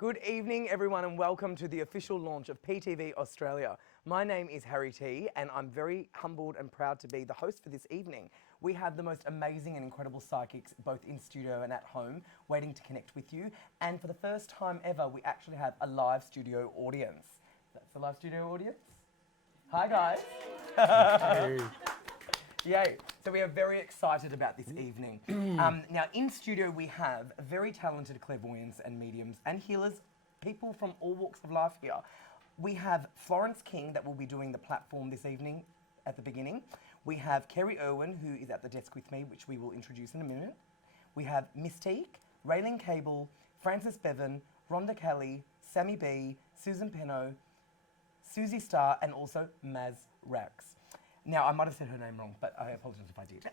Good evening, everyone, and welcome to the official launch of PTV Australia. My name is Harry T, and I'm very humbled and proud to be the host for this evening. We have the most amazing and incredible psychics, both in studio and at home, waiting to connect with you. And for the first time ever, we actually have a live studio audience. That's the live studio audience. Hi, guys. Hey. Yay. So we are very excited about this evening. Now, in studio, we have very talented clairvoyants and mediums and healers, people from all walks of life here. We have Florence King that will be doing the platform this evening at the beginning. We have Kerry Irwin, who is at the desk with me, which we will introduce in a minute. We have Mystique, Raylene Cable, Frances Bevan, Rhonda Kelly, Sammy B, Susan Penno, Susie Starr, and also Maz Rax. Now, I might have said her name wrong, but I apologise if I did.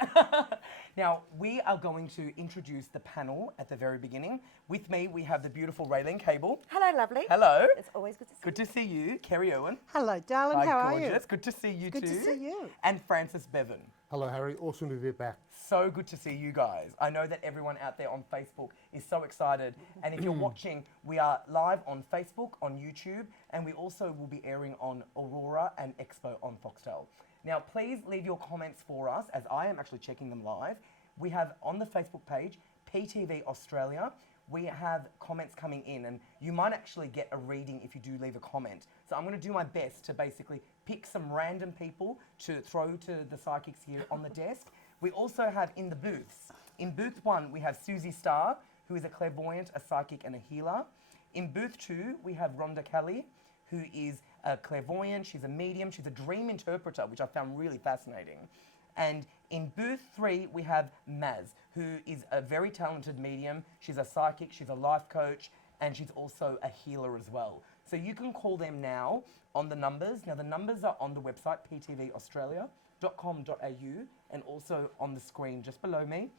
Now, we are going to introduce the panel at the very beginning. With me, we have the beautiful Raylene Cable. Hello, lovely. Hello. It's always good to see Good to see you. Kerry Irwin. Hello, darling. Hi, How gorgeous. are you? Good to see you Good too. to see you. And Frances Bevan. Hello, Harry. Awesome to be back. So good to see you guys. I know that everyone out there on Facebook is so excited. And if you're watching, we are live on Facebook, on YouTube, and we also will be airing on Aurora and Expo on Foxtel. Now, please leave your comments for us, as I am actually checking them live. We have on the Facebook page, PTV Australia, we have comments coming in, and you might actually get a reading if you do leave a comment. So I'm going to do my best to basically pick some random people to throw to the psychics here on the desk. We also have in the booths. In booth 1, we have Susie Starr, who is a clairvoyant, a psychic, and a healer. In booth 2, we have Rhonda Kelly, who is a clairvoyant, she's a medium, she's a dream interpreter, which I found really fascinating. And in booth 3, we have Maz, who is a very talented medium. She's a psychic, she's a life coach, and she's also a healer as well. So you can call them now on the numbers. Now, the numbers are on the website, ptvaustralia.com.au, and also on the screen just below me.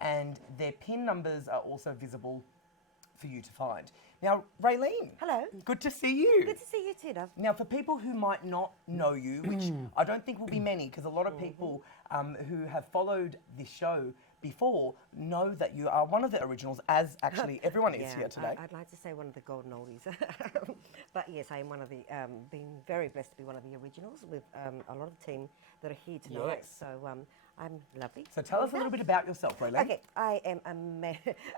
And their PIN numbers are also visible for you to find. Now, Raylene. Hello. Good to see you. Good to see you too, love. Now, for people who might not know you, which I don't think will be many, because a lot of people who have followed this show before know that you are one of the originals, as actually everyone is here today. I'd like to say one of the golden oldies. But yes, I am one of the, being very blessed to be one of the originals with a lot of the team that are here tonight. Yes. So I'm lovely. So tell us a little bit about yourself, Raylene. Okay, I am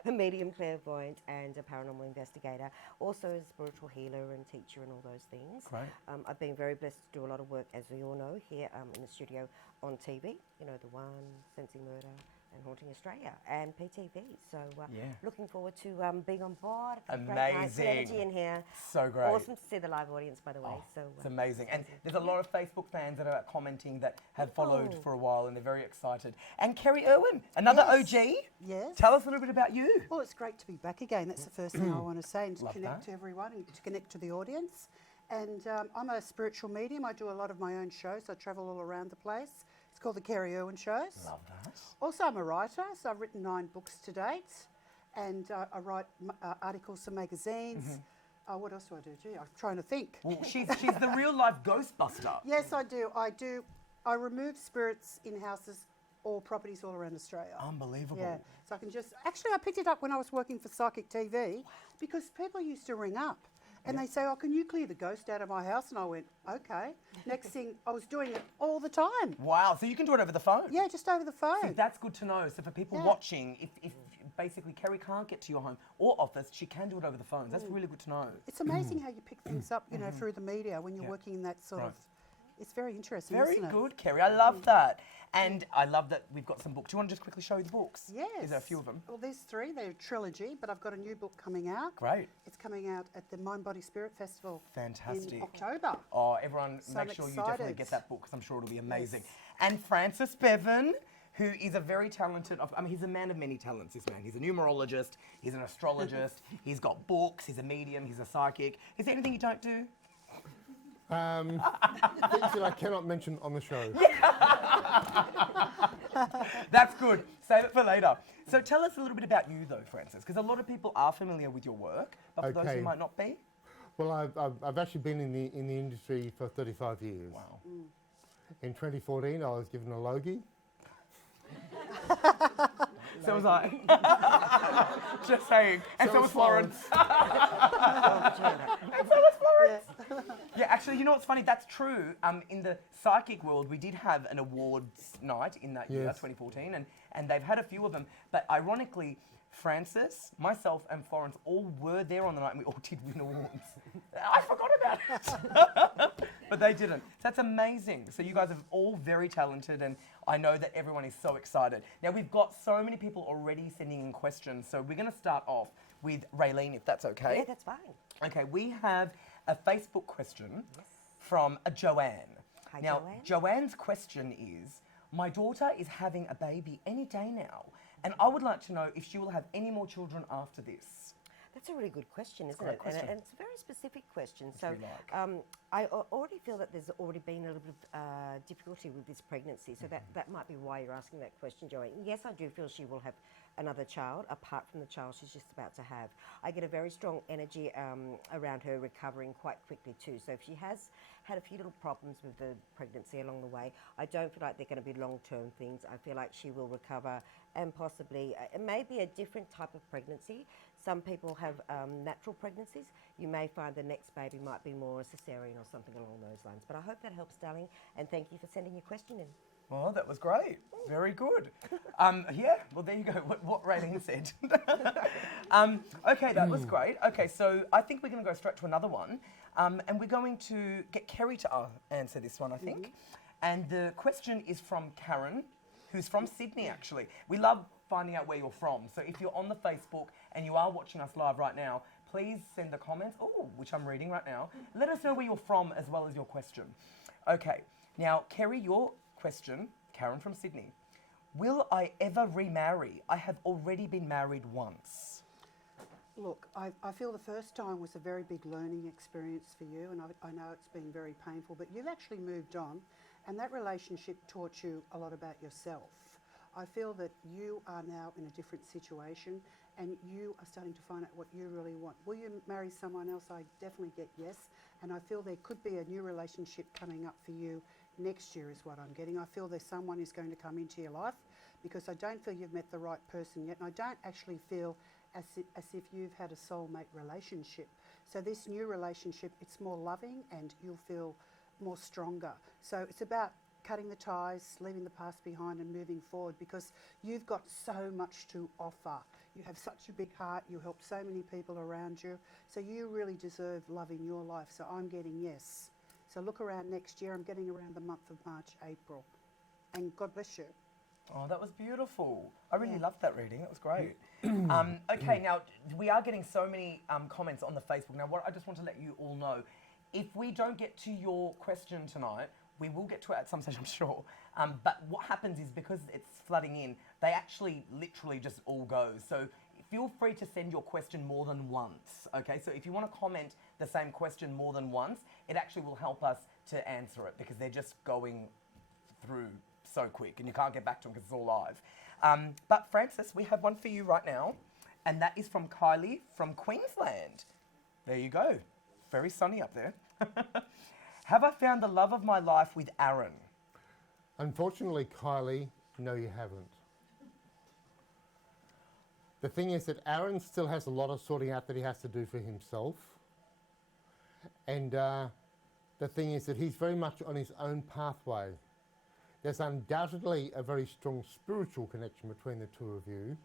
a medium clairvoyant and a paranormal investigator, also a spiritual healer and teacher and all those things. Great. I've been very blessed to do a lot of work, as we all know, here in the studio on TV, you know, The One, Sensing Murder, and Haunting Australia, and PTV. So looking forward to being on board. Great nice energy in here. So great. Awesome to see the live audience, by the way. So it's amazing. And there's a lot of Facebook fans that are commenting that have followed for a while, and they're very excited. And Kerry Irwin, another OG. Yes. Tell us a little bit about you. Well, it's great to be back again. That's the first thing I want to say, and to Love connect that. to everyone and to connect to the audience. And I'm a spiritual medium. I do a lot of my own shows. I travel all around the place. It's called the Kerry Irwin Shows. Love that. Also, I'm a writer, so I've written 9 books to date, and I write articles for magazines. What else do I do? Gee, I'm trying to think. Well, she's the real life Ghostbuster. Yes, I do. I remove spirits in houses or properties all around Australia. Unbelievable. Yeah, so I can just... Actually, I picked it up when I was working for Psychic TV, because people used to ring up and they say, oh, can you clear the ghost out of my house? And I went, okay. Next thing, I was doing it all the time. Wow, so you can do it over the phone? Yeah, just over the phone. See, that's good to know. So for people watching, if basically Kerry can't get to your home or office, she can do it over the phone. That's really good to know. It's amazing how you pick things up, you know, through the media when you're working in that sort of... It's very interesting, Very isn't it? good, Kerry. I love that. And I love that we've got some books. Do you want to just quickly show you the books? Yes. Is there a few of them? Well, there's 3. They're a trilogy, but I've got a new book coming out. Great. It's coming out at the Mind, Body, Spirit Festival Fantastic. in October. Oh, everyone, So make I'm sure you definitely excited. get that book, because I'm sure it'll be amazing. And Frances Bevan, who is a very talented, he's a man of many talents, this man. He's a numerologist, he's an astrologist, he's got books, he's a medium, he's a psychic. Is there anything you don't do? Things that I cannot mention on the show. That's good. Save it for later. So tell us a little bit about you, though, Frances, because a lot of people are familiar with your work, but for those who Okay. might not be. Well, I've actually been in the industry for 35 years. Wow. In 2014, I was given a Logie. So was I. Just saying. And so was Florence. Yeah, actually, you know what's funny? That's true. In the psychic world, we did have an awards night in that year, Yes. 2014, and they've had a few of them. But ironically, Francis, myself, and Florence all were there on the night, and we all did win awards. I forgot about it. But they didn't. So that's amazing. So you guys are all very talented, and I know that everyone is so excited. Now, we've got so many people already sending in questions, so we're going to start off with Raylene, if that's okay. Yeah, that's fine. Okay, we have a Facebook question from a Joanne. Hi, now, Joanne. Joanne's question is, my daughter is having a baby any day now, and I would like to know if she will have any more children after this. That's a really good question, isn't great it? question. And it's a very specific question. Which So we like. already feel that there's already been a little bit of difficulty with this pregnancy. So that might be why you're asking that question, Joanne. Yes, I do feel she will have another child apart from the child she's just about to have. I get a very strong energy around her recovering quite quickly too. So if she has had a few little problems with the pregnancy along the way, I don't feel like they're going to be long-term things. I feel like she will recover and possibly, it may be a different type of pregnancy. Some people have natural pregnancies. You may find the next baby might be more a cesarean or something along those lines. But I hope that helps, darling, and thank you for sending your question in. Well, that was great. Very good. Yeah, well, there you go, what Raylene said. Okay, that was great. Okay, so I think we're going to go straight to another one. And we're going to get Kerry to answer this one, I think. And the question is from Karen, who's from Sydney, actually. We love finding out where you're from. So if you're on the Facebook and you are watching us live right now, please send the comments, which I'm reading right now. Let us know where you're from as well as your question. Okay, now, Kerry, your question, Karen from Sydney. Will I ever remarry? I have already been married once. Look, I feel the first time was a very big learning experience for you, and I know it's been very painful, but you've actually moved on, and that relationship taught you a lot about yourself. I feel that you are now in a different situation, and you are starting to find out what you really want. Will you marry someone else? I definitely get yes, and I feel there could be a new relationship coming up for you next year is what I'm getting. I feel there's someone who's going to come into your life, because I don't feel you've met the right person yet, and I don't actually feel as if you've had a soulmate relationship. So this new relationship, it's more loving and you'll feel more stronger. So it's about cutting the ties, leaving the past behind and moving forward, because you've got so much to offer. You have such a big heart, you help so many people around you, so you really deserve love in your life. So I'm getting yes. So look around next year. I'm getting around the month of March, April. And God bless you. Oh, that was beautiful. I really loved that reading. That was great. Okay, now, we are getting so many comments on the Facebook. Now, what I just want to let you all know, if we don't get to your question tonight, we will get to it at some stage, I'm sure. But what happens is, because it's flooding in, they actually literally just all go. So feel free to send your question more than once, okay? So if you want to comment the same question more than once, it actually will help us to answer it, because they're just going through so quick and you can't get back to them because it's all live. But Francis, we have one for you right now, and that is from Kylie from Queensland. There you go. Very sunny up there. Have I found the love of my life with Aaron? Unfortunately, Kylie, no, you haven't. The thing is that Aaron still has a lot of sorting out that he has to do for himself. And the thing is that he's very much on his own pathway. There's undoubtedly a very strong spiritual connection between the two of you.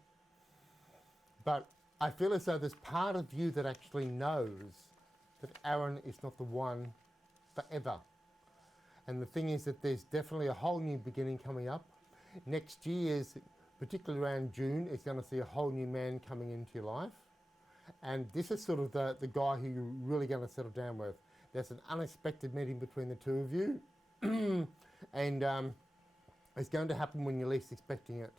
But I feel as though there's part of you that actually knows that Aaron is not the one forever. And the thing is that there's definitely a whole new beginning coming up. Next year, particularly around June, is going to see a whole new man coming into your life. And this is sort of the guy who you're really going to settle down with. There's an unexpected meeting between the two of you. And it's going to happen when you're least expecting it.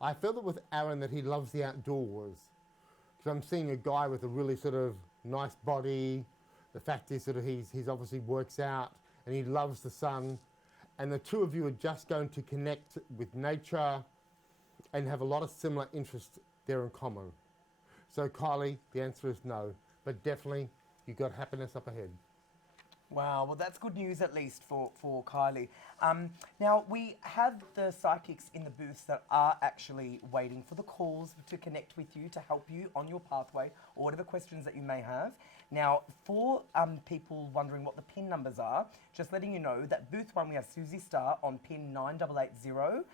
I feel that with Aaron that he loves the outdoors. Because I'm seeing a guy with a really sort of nice body. The fact is that he's obviously works out and he loves the sun. And the two of you are just going to connect with nature and have a lot of similar interests there in common. So Kylie, the answer is no. But definitely, you've got happiness up ahead. Wow, well, that's good news at least for Kylie. Now, we have the psychics in the booths that are actually waiting for the calls to connect with you to help you on your pathway or whatever questions that you may have. Now, for people wondering what the PIN numbers are, just letting you know that booth 1 we have Susie Starr on PIN 9880.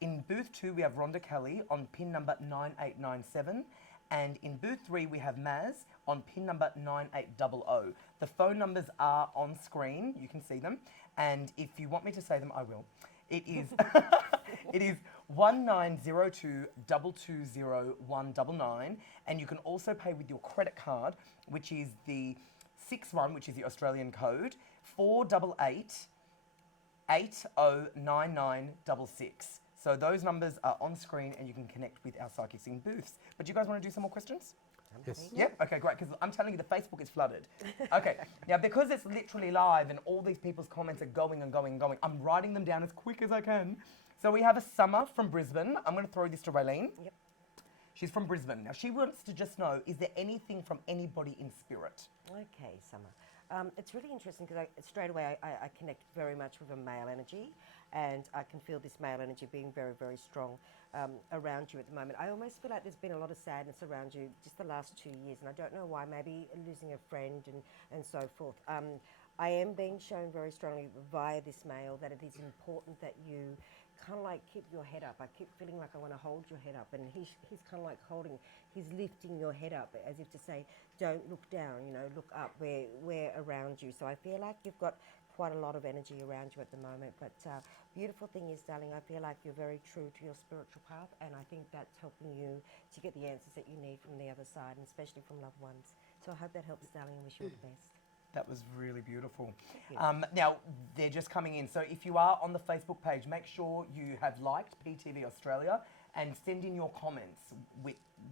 In booth 2 we have Rhonda Kelly on PIN number 9897. And in booth 3 we have Maz on PIN number 9800. The phone numbers are on screen, you can see them. And if you want me to say them, I will. It is it is 1902 220 199, and you can also pay with your credit card, which is the 61, which is the Australian code, 488 809966. So those numbers are on screen and you can connect with our psychics in booths. But do you guys want to do some more questions? Yes. Yeah? Okay, great, because I'm telling you the Facebook is flooded. Okay, now because it's literally live and all these people's comments are going and going and going, I'm writing them down as quick as I can. So we have a Summer from Brisbane. I'm going to throw this to Raylene. Yep. She's from Brisbane. Now she wants to just know, is there anything from anybody in spirit? Okay, Summer. It's really interesting because straight away I connect very much with a male energy, and I can feel this male energy being very, very strong around you at the moment. I almost feel like there's been a lot of sadness around you just the last 2 years, and I don't know why, maybe losing a friend and so forth. I am being shown very strongly via this male that it is important that you kind of like keep your head up. I keep feeling like I want to hold your head up, and he's kind of like he's lifting your head up as if to say, don't look down, you know, look up, we're around you. So I feel like you've got quite a lot of energy around you at the moment. But beautiful thing is, darling, I feel like you're very true to your spiritual path, and I think that's helping you to get the answers that you need from the other side, and especially from loved ones. So I hope that helps, darling, and wish you all the best. That was really beautiful. you. Now, they're just coming in. So if you are on the Facebook page, make sure you have liked PTV Australia and send in your comments.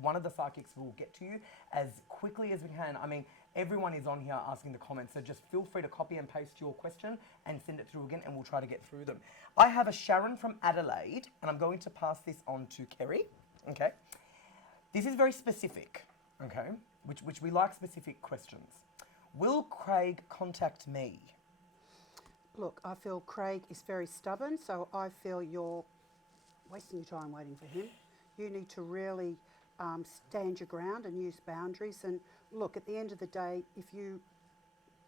One of the psychics will get to you as quickly as we can. I mean, everyone is on here asking the comments, so just feel free to copy and paste your question and send it through again, and we'll try to get through them. I have a Sharon from Adelaide, and I'm going to pass this on to Kerry. Okay. This is very specific, okay, which we like specific questions. Will Craig contact me? Look, I feel Craig is very stubborn, so I feel you're wasting your time waiting for him. You need to really stand your ground and use boundaries. And look, at the end of the day,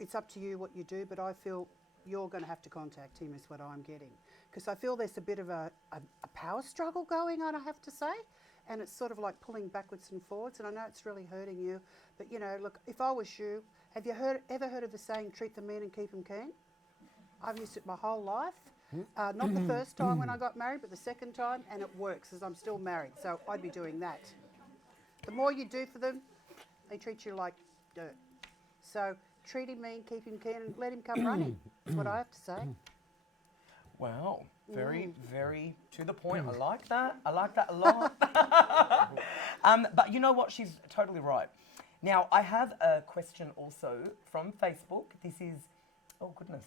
it's up to you what you do, but I feel you're going to have to contact him is what I'm getting. Because I feel there's a bit of a power struggle going on, I have to say. And it's sort of like pulling backwards and forwards, and I know it's really hurting you. But, you know, look, if I was you, have you ever heard of the saying, treat them mean and keep them keen? I've used it my whole life. Not the first time when I got married, but the second time, and it works as I'm still married. So I'd be doing that. The more you do for them, they treat you like dirt. So treat him mean, keep him keen, and let him come running. That's what I have to say. Wow, very, very to the point. I like that. I like that a lot. But you know what? She's totally right. Now, I have a question also from Facebook. This is, oh goodness,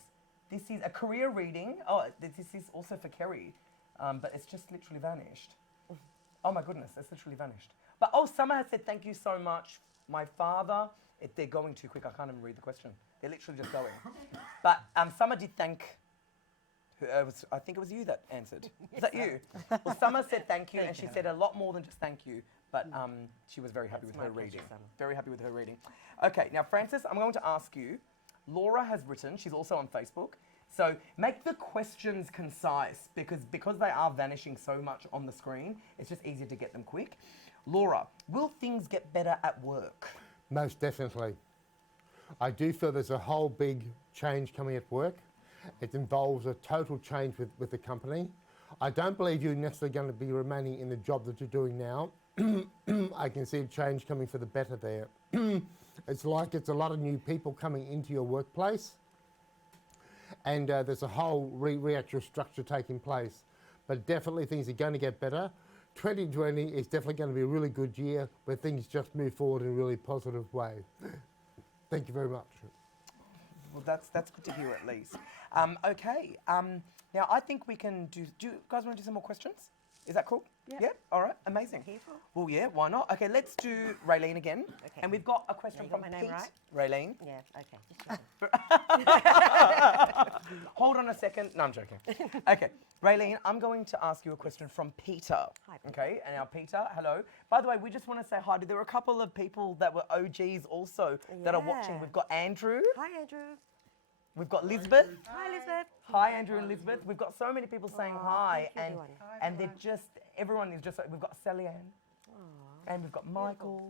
this is a career reading. Oh, this is also for Kerry, but it's just literally vanished. Oh my goodness, it's literally vanished. But oh, Summer has said, thank you so much. My father, they're going too quick. I can't even read the question. They're literally just going. But Summer did thank, I think it was you that answered. Is that you? Well, Summer said thank you, and she said a lot more than just thank you. But she was very happy with her reading. Very happy with her reading. Okay, now Francis, I'm going to ask you. Laura has written, she's also on Facebook. So make the questions concise because they are vanishing so much on the screen, it's just easier to get them quick. Laura, will things get better at work? Most definitely. I do feel there's a whole big change coming at work. It involves a total change with the company. I don't believe you're necessarily going to be remaining in the job that you're doing now. I can see a change coming for the better there. It's like it's a lot of new people coming into your workplace, and there's a whole reactive structure taking place. But definitely things are going to get better. 2020 is definitely going to be a really good year where things just move forward in a really positive way. Thank you very much. Well, that's good to hear at least. Okay, now I think we can do you guys want to do some more questions? Is that cool? Yeah. All right. Amazing. Careful. Well, yeah. Why not? Okay. Let's do Raylene again. Okay. And we've got a question You from got my name Pete. right? Raylene. Yeah, okay. Just checking. Hold on a second. No, I'm joking. Okay. Raylene, I'm going to ask you a question from Peter. Hi, Peter. Okay. And now, Peter, hello. By the way, we just want to say hi. There were a couple of people that were OGs also that are watching. Yeah. We've got Andrew. Hi, Andrew. We've got Lisbeth. Hi, Elizabeth. Hi, Andrew and Elizabeth. We've got so many people saying hi, thank you, and everyone. and they're just everyone is just. We've got Sally Ann, and we've got Michael,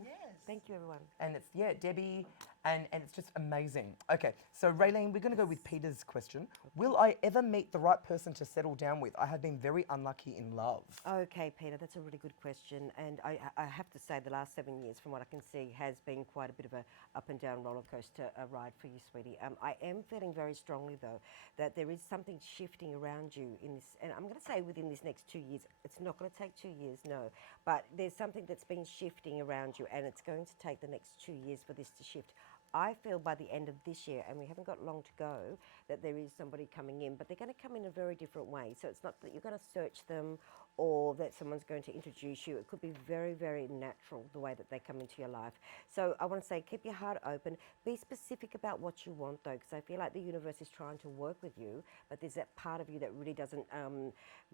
Thank you, everyone. and it's Debbie, and it's just amazing. Okay, so Raylene, we're going to go with Peter's question. Will I ever meet the right person to settle down with? I have been very unlucky in love. Okay, Peter, that's a really good question. And I have to say the last 7 years, from what I can see, has been quite a bit of a up and down roller coaster ride for you, sweetie. I am feeling very strongly, though, that there is something shifting around you in this, and I'm going to say within this next 2 years. It's not going to take 2 years, no, but there's something that's been shifting around you, and it's going to take the next 2 years for this to shift. I feel by the end of this year, and we haven't got long to go, that there is somebody coming in, but they're going to come in a very different way. So it's not that you're going to search them or that someone's going to introduce you. It could be very, very natural the way that they come into your life. So I want to say, keep your heart open. Be specific about what you want, though, because I feel like the universe is trying to work with you, but there's that part of you that really doesn't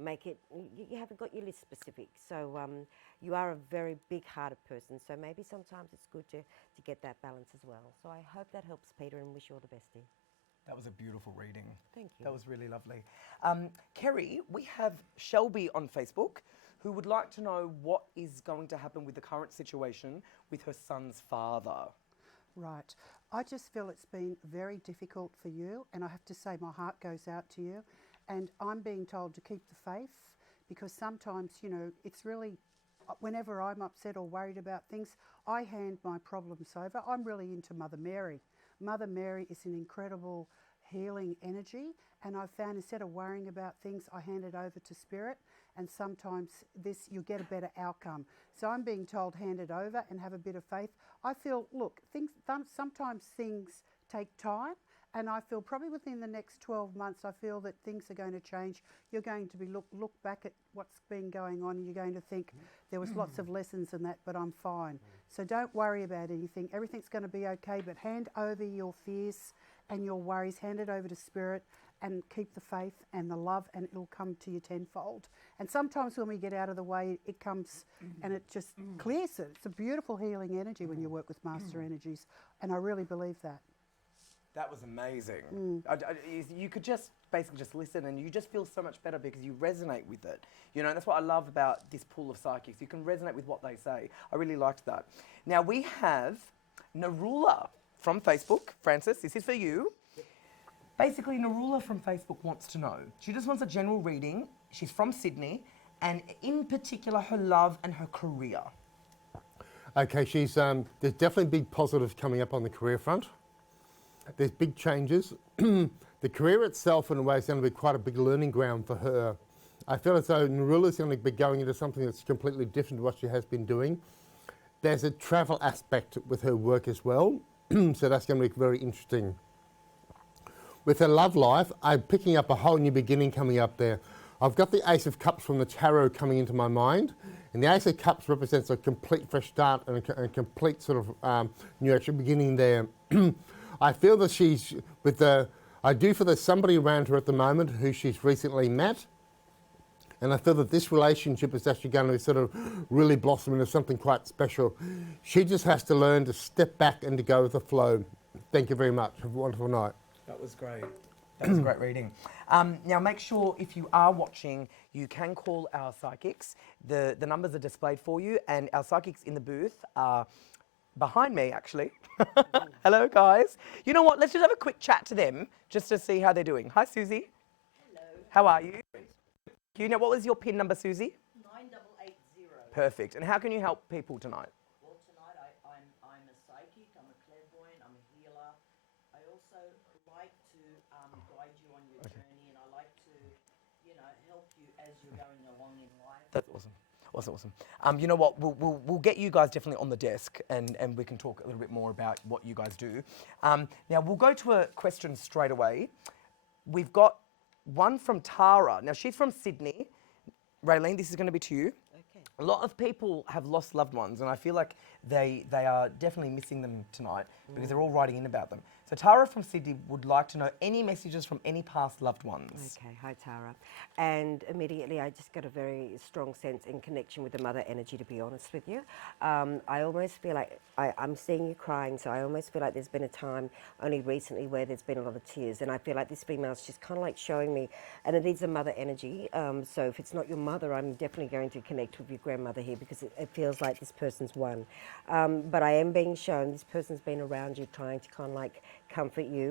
make it, you haven't got your list specific. So you are a very big-hearted person, so maybe sometimes it's good to get that balance as well. So I hope that helps, Peter, and wish you all the best, dear. That was a beautiful reading. Thank you. That was really lovely. Kerry, we have Shelby on Facebook who would like to know what is going to happen with the current situation with her son's father. Right. I just feel it's been very difficult for you, and I have to say my heart goes out to you. And I'm being told to keep the faith, because sometimes, you know, it's really, whenever I'm upset or worried about things, I hand my problems over. I'm really into Mother Mary. Mother Mary is an incredible healing energy, and I've found instead of worrying about things, I hand it over to Spirit, and sometimes you get a better outcome. So I'm being told hand it over and have a bit of faith. I feel, look, sometimes things take time, and I feel probably within the next 12 months, I feel that things are going to change. You're going to be look back at what's been going on, and you're going to think there was lots of lessons in that, but I'm fine. So don't worry about anything. Everything's going to be okay, but hand over your fears and your worries, hand it over to Spirit, and keep the faith and the love, and it'll come to you tenfold. And sometimes when we get out of the way, it comes and it just clears it. It's a beautiful healing energy when you work with master energies, and I really believe that. That was amazing. You could just basically just listen, and you just feel so much better because you resonate with it. You know, that's what I love about this pool of psychics. You can resonate with what they say. I really liked that. Now we have Narula from Facebook. Francis, this is for you. Basically, Narula from Facebook wants to know. She just wants a general reading. She's from Sydney, and in particular, her love and her career. Okay, there's definitely big positives coming up on the career front. There's big changes. The career itself, in a way, is going to be quite a big learning ground for her. I feel as though Narula's going to be going into something that's completely different to what she has been doing. There's a travel aspect with her work as well, so that's going to be very interesting. With her love life, I'm picking up a whole new beginning coming up there. I've got the Ace of Cups from the Tarot coming into my mind, and the Ace of Cups represents a complete fresh start and a complete sort of new actual beginning there. I feel that I do feel there's somebody around her at the moment who she's recently met, and I feel that this relationship is actually going to sort of really blossom into something quite special. She just has to learn to step back and to go with the flow. Thank you very much. Have a wonderful night. That was great. That was a great reading. Now, make sure if you are watching, you can call our psychics. The numbers are displayed for you, and our psychics in the booth are behind me, actually. Hello, guys. You know what? Let's just have a quick chat to them just to see how they're doing. Hi, Susie. Hello. How are you? You know, what was your PIN number, Susie? 9880. Perfect. And how can you help people tonight? Well, tonight I'm a psychic, I'm a clairvoyant, I'm a healer. I also like to guide you on your journey, and I like to, you know, help you as you're going along in life. That's awesome. Awesome. You know what? We'll get you guys definitely on the desk, and we can talk a little bit more about what you guys do. Now we'll go to a question straight away. We've got one from Tara. Now she's from Sydney. Raylene, this is going to be to you. Okay. A lot of people have lost loved ones, and I feel like they are definitely missing them tonight because they're all writing in about them. So Tara from Sydney would like to know any messages from any past loved ones. Okay, hi Tara. And immediately I just got a very strong sense in connection with the mother energy, to be honest with you. I almost feel like I'm seeing you crying, so I almost feel like there's been a time only recently where there's been a lot of tears, and I feel like this female's just kind of like showing me, and it is a mother energy, so if it's not your mother, I'm definitely going to connect with your grandmother here because it feels like this person's won. But I am being shown this person's been around you trying to kind of like comfort you.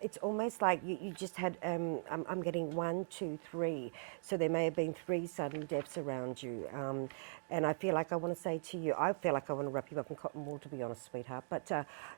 It's almost like you just had, I'm getting 1, 2, 3. So there may have been 3 sudden deaths around you. And I feel like I want to say to you, I feel like I want to wrap you up in cotton wool, to be honest, sweetheart. But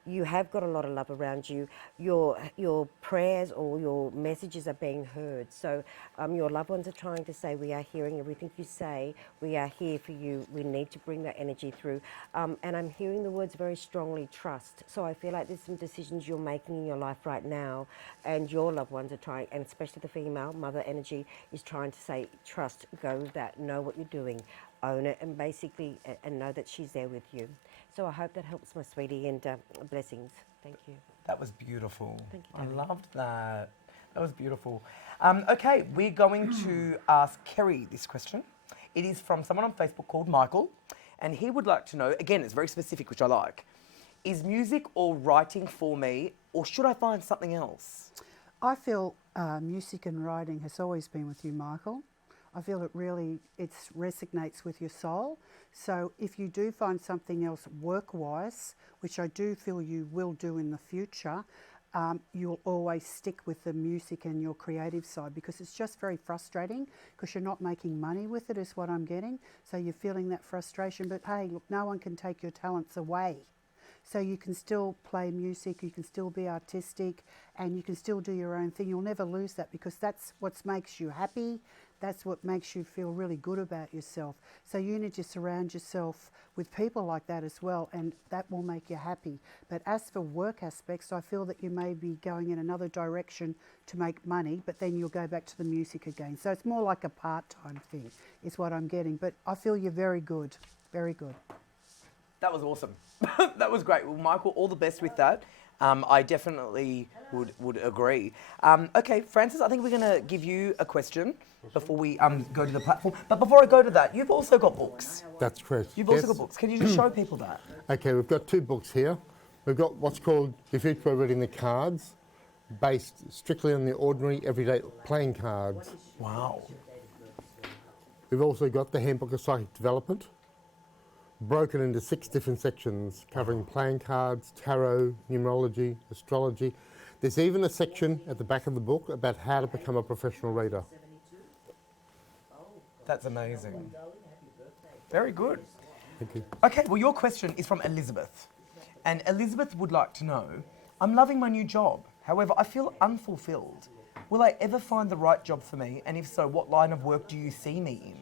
you have got a lot of love around you. Your prayers or your messages are being heard. So your loved ones are trying to say, we are hearing everything you say. We are here for you. We need to bring that energy through. And I'm hearing the words very strongly, trust. So I feel like there's some decisions you're making in your life right now, and your loved ones are trying, and especially the female mother energy is trying to say, trust, go with that, know what you're doing, own it, and basically and know that she's there with you. So I hope that helps, my sweetie, and blessings. Thank you. That was beautiful. Thank you, I darling. loved that. That was beautiful. Okay, we're going to ask Kerry this question. It is from someone on Facebook called Michael, and he would like to know, again, it's very specific, which I like, is music or writing for me, or should I find something else? I feel music and writing has always been with you, Michael. I feel it resonates with your soul. So if you do find something else work-wise, which I do feel you will do in the future, you'll always stick with the music and your creative side, because it's just very frustrating because you're not making money with it, is what I'm getting. So you're feeling that frustration, but hey, look, no one can take your talents away. So you can still play music, you can still be artistic, and you can still do your own thing. You'll never lose that, because that's what makes you happy. That's what makes you feel really good about yourself. So you need to surround yourself with people like that as well, and that will make you happy. But as for work aspects, I feel that you may be going in another direction to make money, but then you'll go back to the music again. So it's more like a part-time thing, is what I'm getting. But I feel you're very good, very good. That was awesome. That was great. Well, Michael, all the best with that. I definitely would agree. Okay, Francis, I think we're going to give you a question before we go to the platform. But before I go to that, you've also got books. That's correct. You've also got books. Can you just show people that? Okay, we've got 2 books here. We've got what's called The Future of Reading the Cards, based strictly on the ordinary, everyday playing cards. Wow. We've also got The Handbook of Psychic Development, broken into 6 different sections covering playing cards, tarot, numerology, astrology. There's even a section at the back of the book about how to become a professional reader. That's amazing. Very good. Thank you. Okay, well, your question is from Elizabeth. And Elizabeth would like to know, I'm loving my new job. However, I feel unfulfilled. Will I ever find the right job for me? And if so, what line of work do you see me in?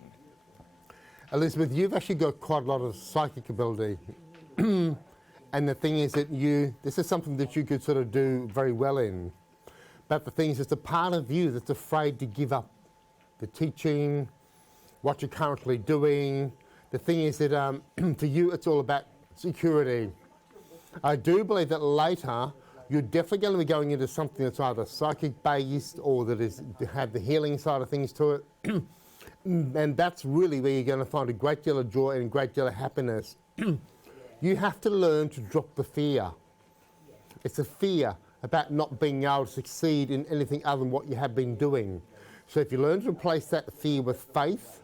Elizabeth, you've actually got quite a lot of psychic ability. And the thing is that this is something that you could sort of do very well in. But the thing is, it's a part of you that's afraid to give up the teaching, what you're currently doing. The thing is that for you, it's all about security. I do believe that later, you're definitely going to be going into something that's either psychic-based or that is have the healing side of things to it. And that's really where you're going to find a great deal of joy and a great deal of happiness. You have to learn to drop the fear. It's a fear about not being able to succeed in anything other than what you have been doing. So if you learn to replace that fear with faith,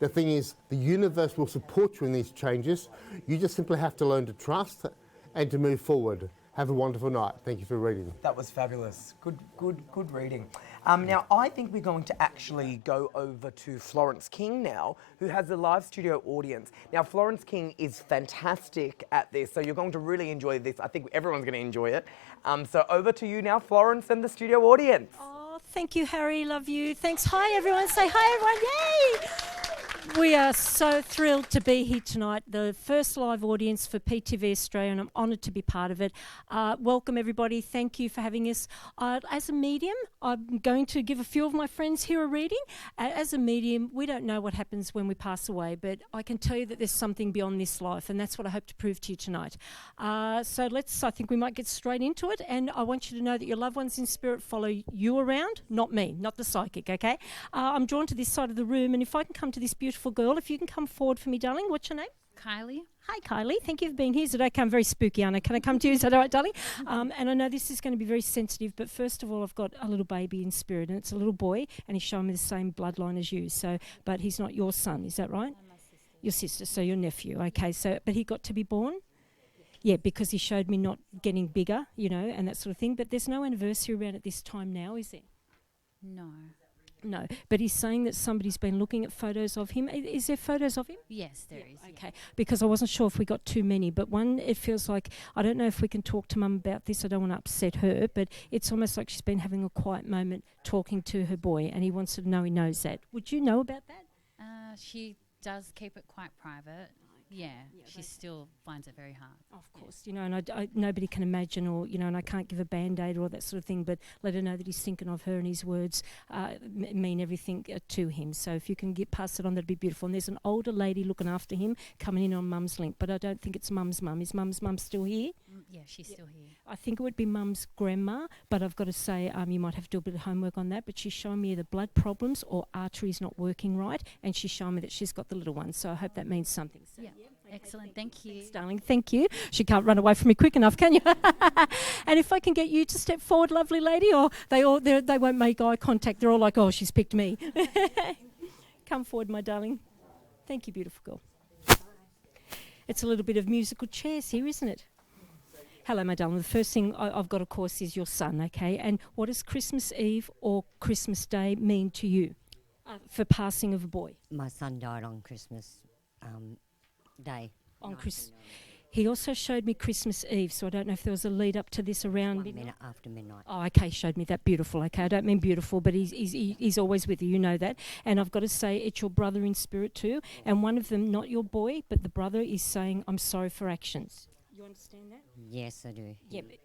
the thing is, the universe will support you in these changes. You just simply have to learn to trust and to move forward. Have a wonderful night. Thank you for reading. That was fabulous. Good reading. Now, I think we're going to actually go over to Florence King now, who has a live studio audience. Now, Florence King is fantastic at this, so you're going to really enjoy this. I think everyone's going to enjoy it. So over to you now, Florence, and the studio audience. Oh, thank you, Harry. Love you. Thanks. Hi, everyone. Say hi, everyone. Yay! We are so thrilled to be here tonight, the first live audience for PTV Australia, and I'm honoured to be part of it. Welcome everybody, thank you for having us. As a medium, I'm going to give a few of my friends here a reading. As a medium, we don't know what happens when we pass away, but I can tell you that there's something beyond this life, and that's what I hope to prove to you tonight. I think we might get straight into it, and I want you to know that your loved ones in spirit follow you around, not me, not the psychic, okay? I'm drawn to this side of the room, and if I can come to this beautiful girl, if you can come forward for me, darling. What's your name? Kylie. Hi, Kylie. Thank you for being here. Is it okay? I'm very spooky, Anna. Can I come to you? Is that all right, darling? And I know this is going to be very sensitive, but first of all, I've got a little baby in spirit, and it's a little boy, and he's showing me the same bloodline as you. So, but he's not your son, is that right? My sister. Your sister, so your nephew. Okay, so, but he got to be born? Yeah, because he showed me not getting bigger, you know, and that sort of thing. But there's no anniversary around at this time now, is there? No. No, but he's saying that somebody's been looking at photos of him. Is there photos of him? Yes, there is. Okay, because I wasn't sure if we got too many, but one, it feels like, I don't know if we can talk to Mum about this, I don't want to upset her, but it's almost like she's been having a quiet moment talking to her boy, and he wants to know he knows that. Would you know about that? She does keep it quite private. Yeah, she still finds it very hard. Of course, you know, and nobody can imagine, or, you know, and I can't give a Band-Aid or that sort of thing, but let her know that he's thinking of her, and his words mean everything to him. So if you can pass it on, that'd be beautiful. And there's an older lady looking after him coming in on Mum's link, but I don't think it's Mum's mum. Is Mum's mum still here? Yeah, she's still here. I think it would be Mum's grandma, but I've got to say you might have to do a bit of homework on that, but she's showing me either blood problems or arteries not working right, and she's showing me that she's got the little one, so I hope that means something. So Yeah. Excellent, thank you. Thanks, darling. Thank you. She can't run away from me quick enough, can you? And if I can get you to step forward, lovely lady, or they won't make eye contact. They're all like, oh, she's picked me. Come forward, my darling. Thank you, beautiful girl. It's a little bit of musical chairs here, isn't it? Hello, my darling. The first thing I've got, of course, is your son, okay? And what does Christmas Eve or Christmas Day mean to you for passing of a boy? My son died on Christmas Day. On Christmas. He also showed me Christmas Eve, so I don't know if there was a lead up to this around 1 minute after midnight. Oh, okay, showed me that. Beautiful, okay. I don't mean beautiful, but he's always with you, you know that. And I've got to say, it's your brother in spirit too. And one of them, not your boy, but the brother is saying, I'm sorry for actions. You understand that? Yes, I do. Yeah, but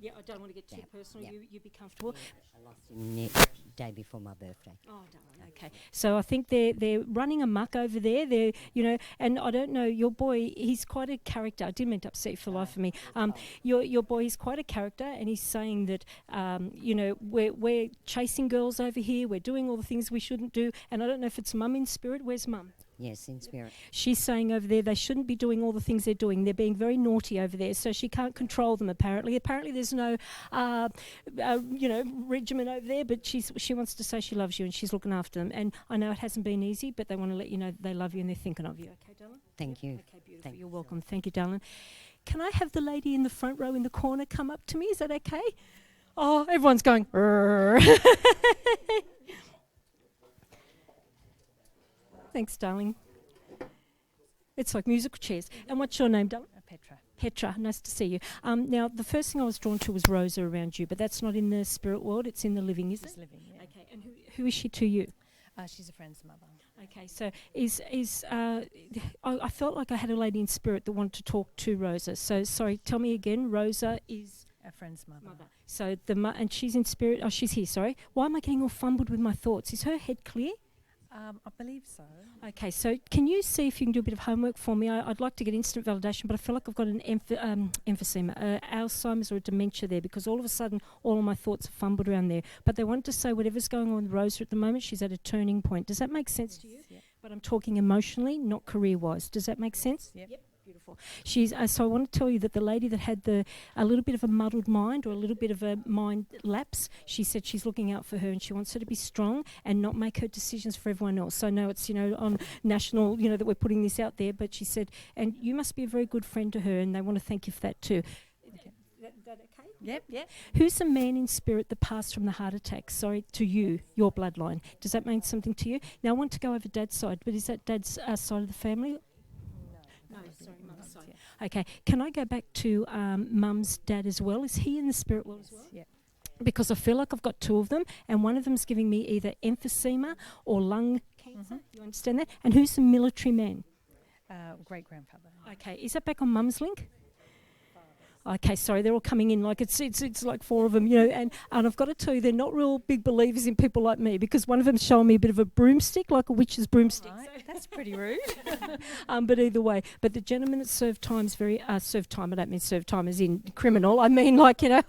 yeah, I don't want to get too personal. Yeah. You be comfortable. I lost him the day before my birthday. Oh, darling, okay. So I think they're running amok over there. They're, you know, and I don't know, your boy, he's quite a character. I didn't mean to upset you for life of me. Your boy is quite a character, and he's saying that, you know, we're chasing girls over here. We're doing all the things we shouldn't do. And I don't know if it's Mum in spirit. Where's Mum? Yes, in spirit. She's saying over there they shouldn't be doing all the things they're doing. They're being very naughty over there, so she can't control them apparently. Apparently there's no, you know, regimen over there, but she wants to say she loves you and she's looking after them. And I know it hasn't been easy, but they want to let you know that they love you and they're thinking of you. Okay, darling? Thank you. Okay, beautiful. You're welcome. Thank you, darling. Can I have the lady in the front row in the corner come up to me? Is that okay? Oh, everyone's going, Thanks, darling. It's like musical chairs. And what's your name, darling? Petra. Petra, nice to see you. Now, the first thing I was drawn to was Rosa around you, but that's not in the spirit world, it's in the living, is She's it? living, yeah. Okay, and who is she to you? She's a friend's mother. Okay, so I felt like I had a lady in spirit that wanted to talk to Rosa. So, sorry, tell me again, Rosa is... A friend's mother. So, and she's in spirit, oh, she's here, sorry. Why am I getting all fumbled with my thoughts? Is her head clear? I believe so. Okay, so can you see if you can do a bit of homework for me? I'd like to get instant validation, but I feel like I've got an emphysema, Alzheimer's or a dementia there, because all of a sudden all of my thoughts are fumbled around there. But they want to say whatever's going on with Rosa at the moment, she's at a turning point. Does that make sense to you? Yep. But I'm talking emotionally, not career-wise. Does that make sense? Yep. Beautiful. She's so I want to tell you that the lady that had a little bit of a muddled mind or a little bit of a mind lapse, she said she's looking out for her and she wants her to be strong and not make her decisions for everyone else. I know it's, you know, on national, you know, that we're putting this out there, but she said, and you must be a very good friend to her, and they want to thank you for that too. Okay. That okay? Yep. Who's the man in spirit that passed from the heart attack? Sorry, to you, your bloodline. Does that mean something to you? Now I want to go over Dad's side, but is that Dad's side of the family? No, sorry, Mum's side. Okay, can I go back to Mum's dad as well? Is he in the spirit world as well? Yeah. Because I feel like I've got two of them, and one of them's giving me either emphysema or lung cancer. Cancer, you understand that? And who's the military man? Great grandfather. Okay, is that back on Mum's link? Okay, sorry, they're all coming in like it's like 4 of them, you know, and I've got to tell you, they're not real big believers in people like me, because one of them's showing me a bit of a broomstick, like a witch's broomstick. Right. So That's pretty rude. but either way, but the gentleman that served time's very served time. I don't mean served time as in criminal. I mean like, you know,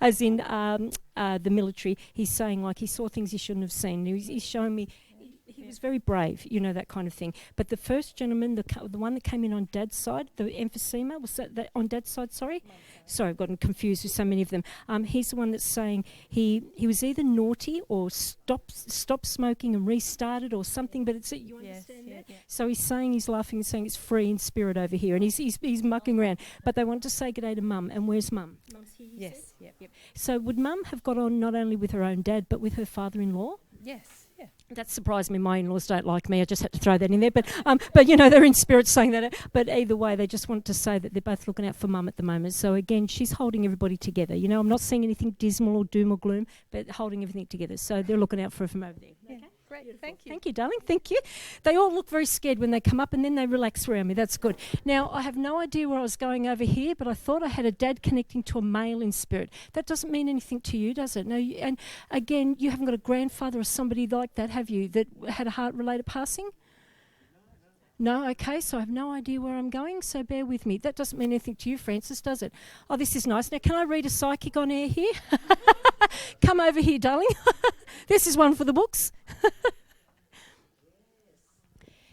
as in the military. He's saying like he saw things he shouldn't have seen. He's showing me. He was very brave, you know, that kind of thing. But the first gentleman, the one that came in on Dad's side, the emphysema, was that on Dad's side, sorry? Sorry, I've gotten confused with so many of them. He's the one that's saying he was either naughty or stopped smoking and restarted or something, but it's, you understand that? Yeah. So he's saying, he's laughing and saying it's free in spirit over here, and he's mucking around. But they want to say good day to Mum, and where's Mum? Mum's here, he says? Yep. So would Mum have got on not only with her own dad, but with her father-in-law? Yes. Yeah. That surprised me. My in-laws don't like me. I just had to throw that in there. But you know, they're in spirit saying that. But either way, they just want to say that they're both looking out for Mum at the moment. So again, she's holding everybody together. You know, I'm not seeing anything dismal or doom or gloom, but holding everything together. So they're looking out for her from over there. Yeah. Okay? Great. Beautiful. Thank you. Thank you, darling. Thank you. They all look very scared when they come up, and then they relax around me. That's good. Now, I have no idea where I was going over here, but I thought I had a dad connecting to a male in spirit. That doesn't mean anything to you, does it? No. And again, you haven't got a grandfather or somebody like that, have you, that had a heart-related passing? No, okay, so I have no idea where I'm going, so bear with me. That doesn't mean anything to you, Francis, does it? Oh, this is nice. Now, can I read a psychic on air here? Come over here, darling. This is one for the books.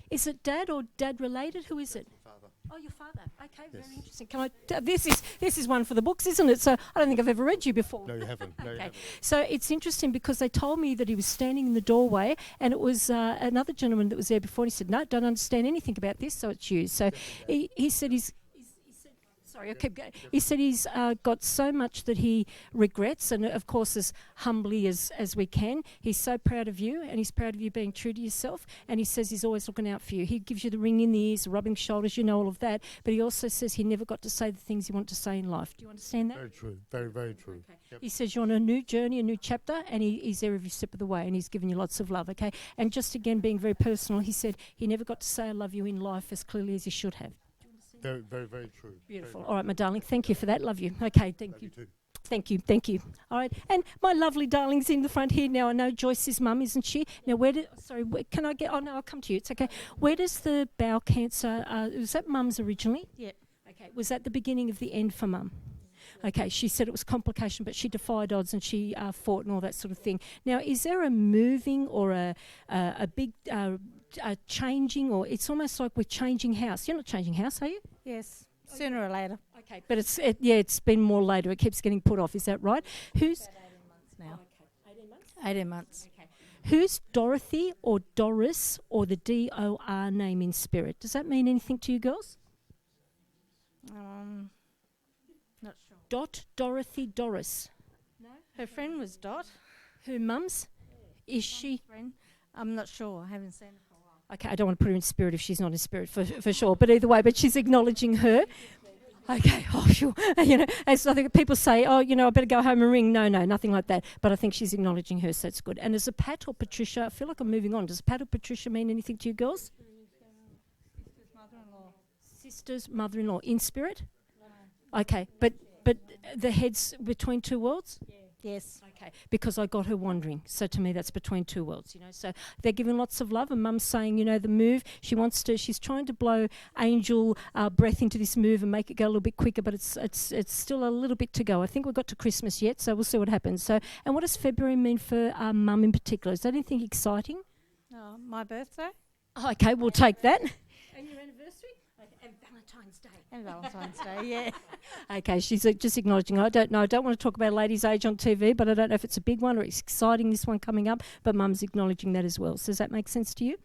Is it dad or dad related? Who is it? Father. Oh, your father. Okay, very interesting. Can I? This is one for the books, isn't it? So I don't think I've ever read you before. No, you haven't. No, you Okay, haven't. so it's interesting because they told me that he was standing in the doorway, and it was another gentleman that was there before. And he said, "No, don't understand anything about this." So it's you. So he said he's. Sorry, I keep going. He said he's got so much that he regrets, and of course, as humbly as we can, he's so proud of you, and he's proud of you being true to yourself, and he says he's always looking out for you. He gives you the ring in the ears, the rubbing shoulders, you know, all of that, but he also says he never got to say the things he wanted to say in life. Do you understand that? Very true. Very, very true. Okay. Yep. He says you're on a new journey, a new chapter, and he's there every step of the way, and he's given you lots of love, okay? And just again, being very personal, he said he never got to say I love you in life as clearly as he should have. Very, very, very true. Beautiful. Very All right, my darling. Thank you for that. Love you. Okay, thank Love you. you too. Thank you. Thank you. All right. And my lovely darling's in the front here now. I know Joyce's mum, isn't she? Now, can I get, oh, no, I'll come to you. It's okay. Where does the bowel cancer, was that mum's originally? Yeah. Okay. Was that the beginning of the end for mum? Okay, she said it was complication, but she defied odds and she fought and all that sort of thing. Now, is there a moving or a big changing, or it's almost like we're changing house? You're not changing house, are you? Yes. Sooner or later. Okay, but it's been more later. It keeps getting put off. Is that right? Who's 18 months now. 18 months? 18 months. Okay. Who's Dorothy or Doris or the DOR name in spirit? Does that mean anything to you girls? Not sure. Dot, Dorothy, Doris. Her friend was Dot. Her mum's? Is she? Friend. I'm not sure. I haven't seen her for a while. Okay, I don't want to put her in spirit if she's not in spirit for sure. But either way, but she's acknowledging her. Okay, oh sure. You know, as I think people say, oh, you know, I better go home and ring. No, nothing like that. But I think she's acknowledging her, so that's good. And as a Pat or Patricia, I feel like I'm moving on. Does Pat or Patricia mean anything to you girls? Sister's mother-in-law. Sister's mother-in-law in spirit? No. Okay, but the head's between two worlds? Yeah. Yes. Okay, because I got her wandering. So to me, that's between two worlds, you know. So they're giving lots of love, and Mum's saying, you know, the move, she's trying to blow angel breath into this move and make it go a little bit quicker, but it's still a little bit to go. I think we've got to Christmas yet, so we'll see what happens. So, and what does February mean for Mum in particular? Is that anything exciting? My birthday. Oh, okay, we'll take that. And your anniversary? And Valentine's Day. And Valentine's Day, yeah. Okay, she's just acknowledging. I don't know. I don't want to talk about a lady's age on TV, but I don't know if it's a big one or it's exciting, this one coming up. But Mum's acknowledging that as well. So does that make sense to you?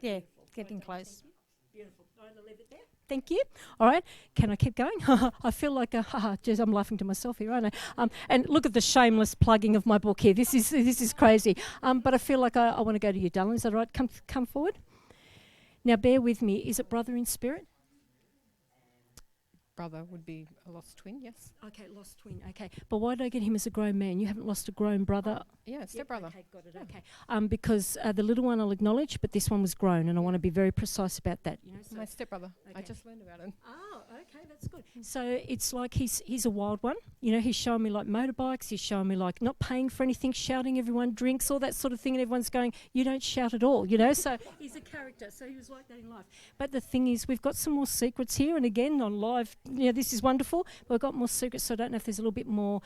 Yeah, getting close. Beautiful. I'll leave it there. Thank you. All right. Can I keep going? I feel like geez, I'm laughing to myself here, aren't I? And look at the shameless plugging of my book here. This is crazy. But I feel like I want to go to you, darling. Is that all right? Come forward. Now, bear with me. Is it brother in spirit? brother would be a lost twin, yes. Okay, lost twin. Okay, but why did I get him as a grown man? You haven't lost a grown brother. Yeah, stepbrother. Okay, got it. Okay, because the little one I'll acknowledge, but this one was grown, and I want to be very precise about that. You know, so My stepbrother. I Okay. just learned about it. Oh, okay, that's good. So it's like he's a wild one. You know, he's showing me like motorbikes. He's showing me like not paying for anything, shouting everyone drinks, all that sort of thing, and everyone's going, "You don't shout at all," you know. So he's a character. So he was like that in life. But the thing is, we've got some more secrets here, and again on live, you know, this is wonderful. But we've got more secrets, so I don't know if there's a little bit more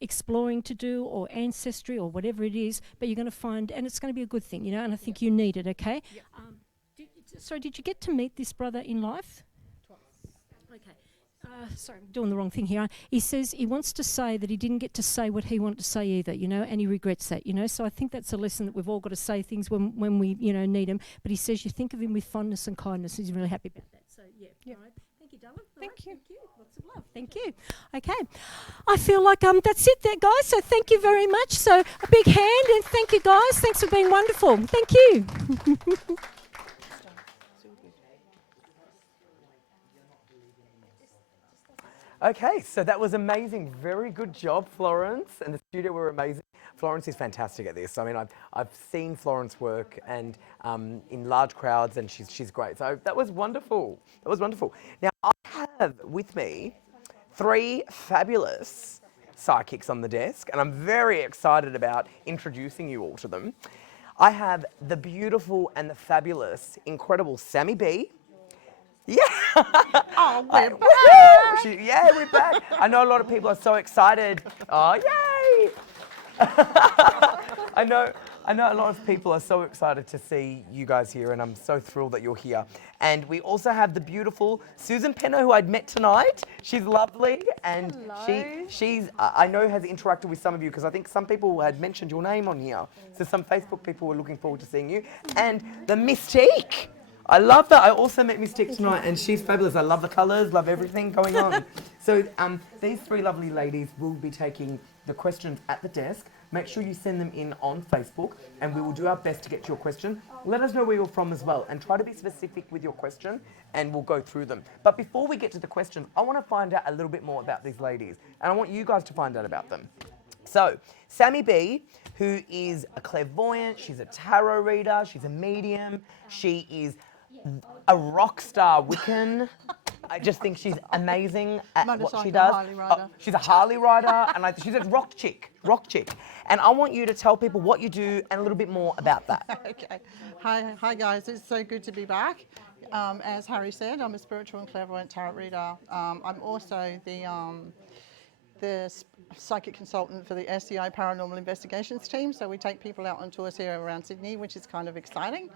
exploring to do or ancestry or whatever it is. But you're going to find, and it's going to be a good thing, you know. And I think you need it. Okay. Sorry, did you get to meet this brother in life? Twice. Okay. Sorry, I'm doing the wrong thing here. He says he wants to say that he didn't get to say what he wanted to say either, you know, and he regrets that, you know. So I think that's a lesson that we've all got to say things when we, you know, need them. But he says you think of him with fondness and kindness. He's really happy about that. So, yeah. All right. Thank you, darling. Thank you. Thank you. Lots of love. Thank you. Okay. I feel like that's it there, guys. So thank you very much. So a big hand and thank you, guys. Thanks for being wonderful. Thank you. Okay, so that was amazing. Very good job, Florence. And the studio were amazing. Florence is fantastic at this. I mean, I've seen Florence work and in large crowds, and she's great. So that was wonderful. That was wonderful. Now, I have with me 3 fabulous psychics on the desk, and I'm very excited about introducing you all to them. I have the beautiful and the fabulous, incredible Sammy B. Yeah. Oh, we're back. Yeah, we're back. I know a lot of people are so excited. Oh, yay. I know a lot of people are so excited to see you guys here, and I'm so thrilled that you're here. And we also have the beautiful Susan Penno, who I'd met tonight. She's lovely, and she's I know has interacted with some of you because I think some people had mentioned your name on here. So some Facebook people were looking forward to seeing you. And the Mystique. I love that. I also met Mystique tonight, and she's fabulous. I love the colours, love everything going on. So these 3 lovely ladies will be taking the questions at the desk. Make sure you send them in on Facebook, and we will do our best to get to your question. Let us know where you're from as well, and try to be specific with your question, and we'll go through them. But before we get to the questions, I want to find out a little bit more about these ladies, and I want you guys to find out about them. So, Sammy B, who is a clairvoyant, she's a tarot reader, she's a medium, she is a rock star Wiccan. I just think she's amazing at what she does. She's a Harley rider, and she's a rock chick. And I want you to tell people what you do and a little bit more about that. Okay. Hi guys, it's so good to be back. As Harry said, I'm a spiritual and clairvoyant tarot reader. I'm also the psychic consultant for the SCI Paranormal Investigations team. So we take people out on tours here around Sydney, which is kind of exciting.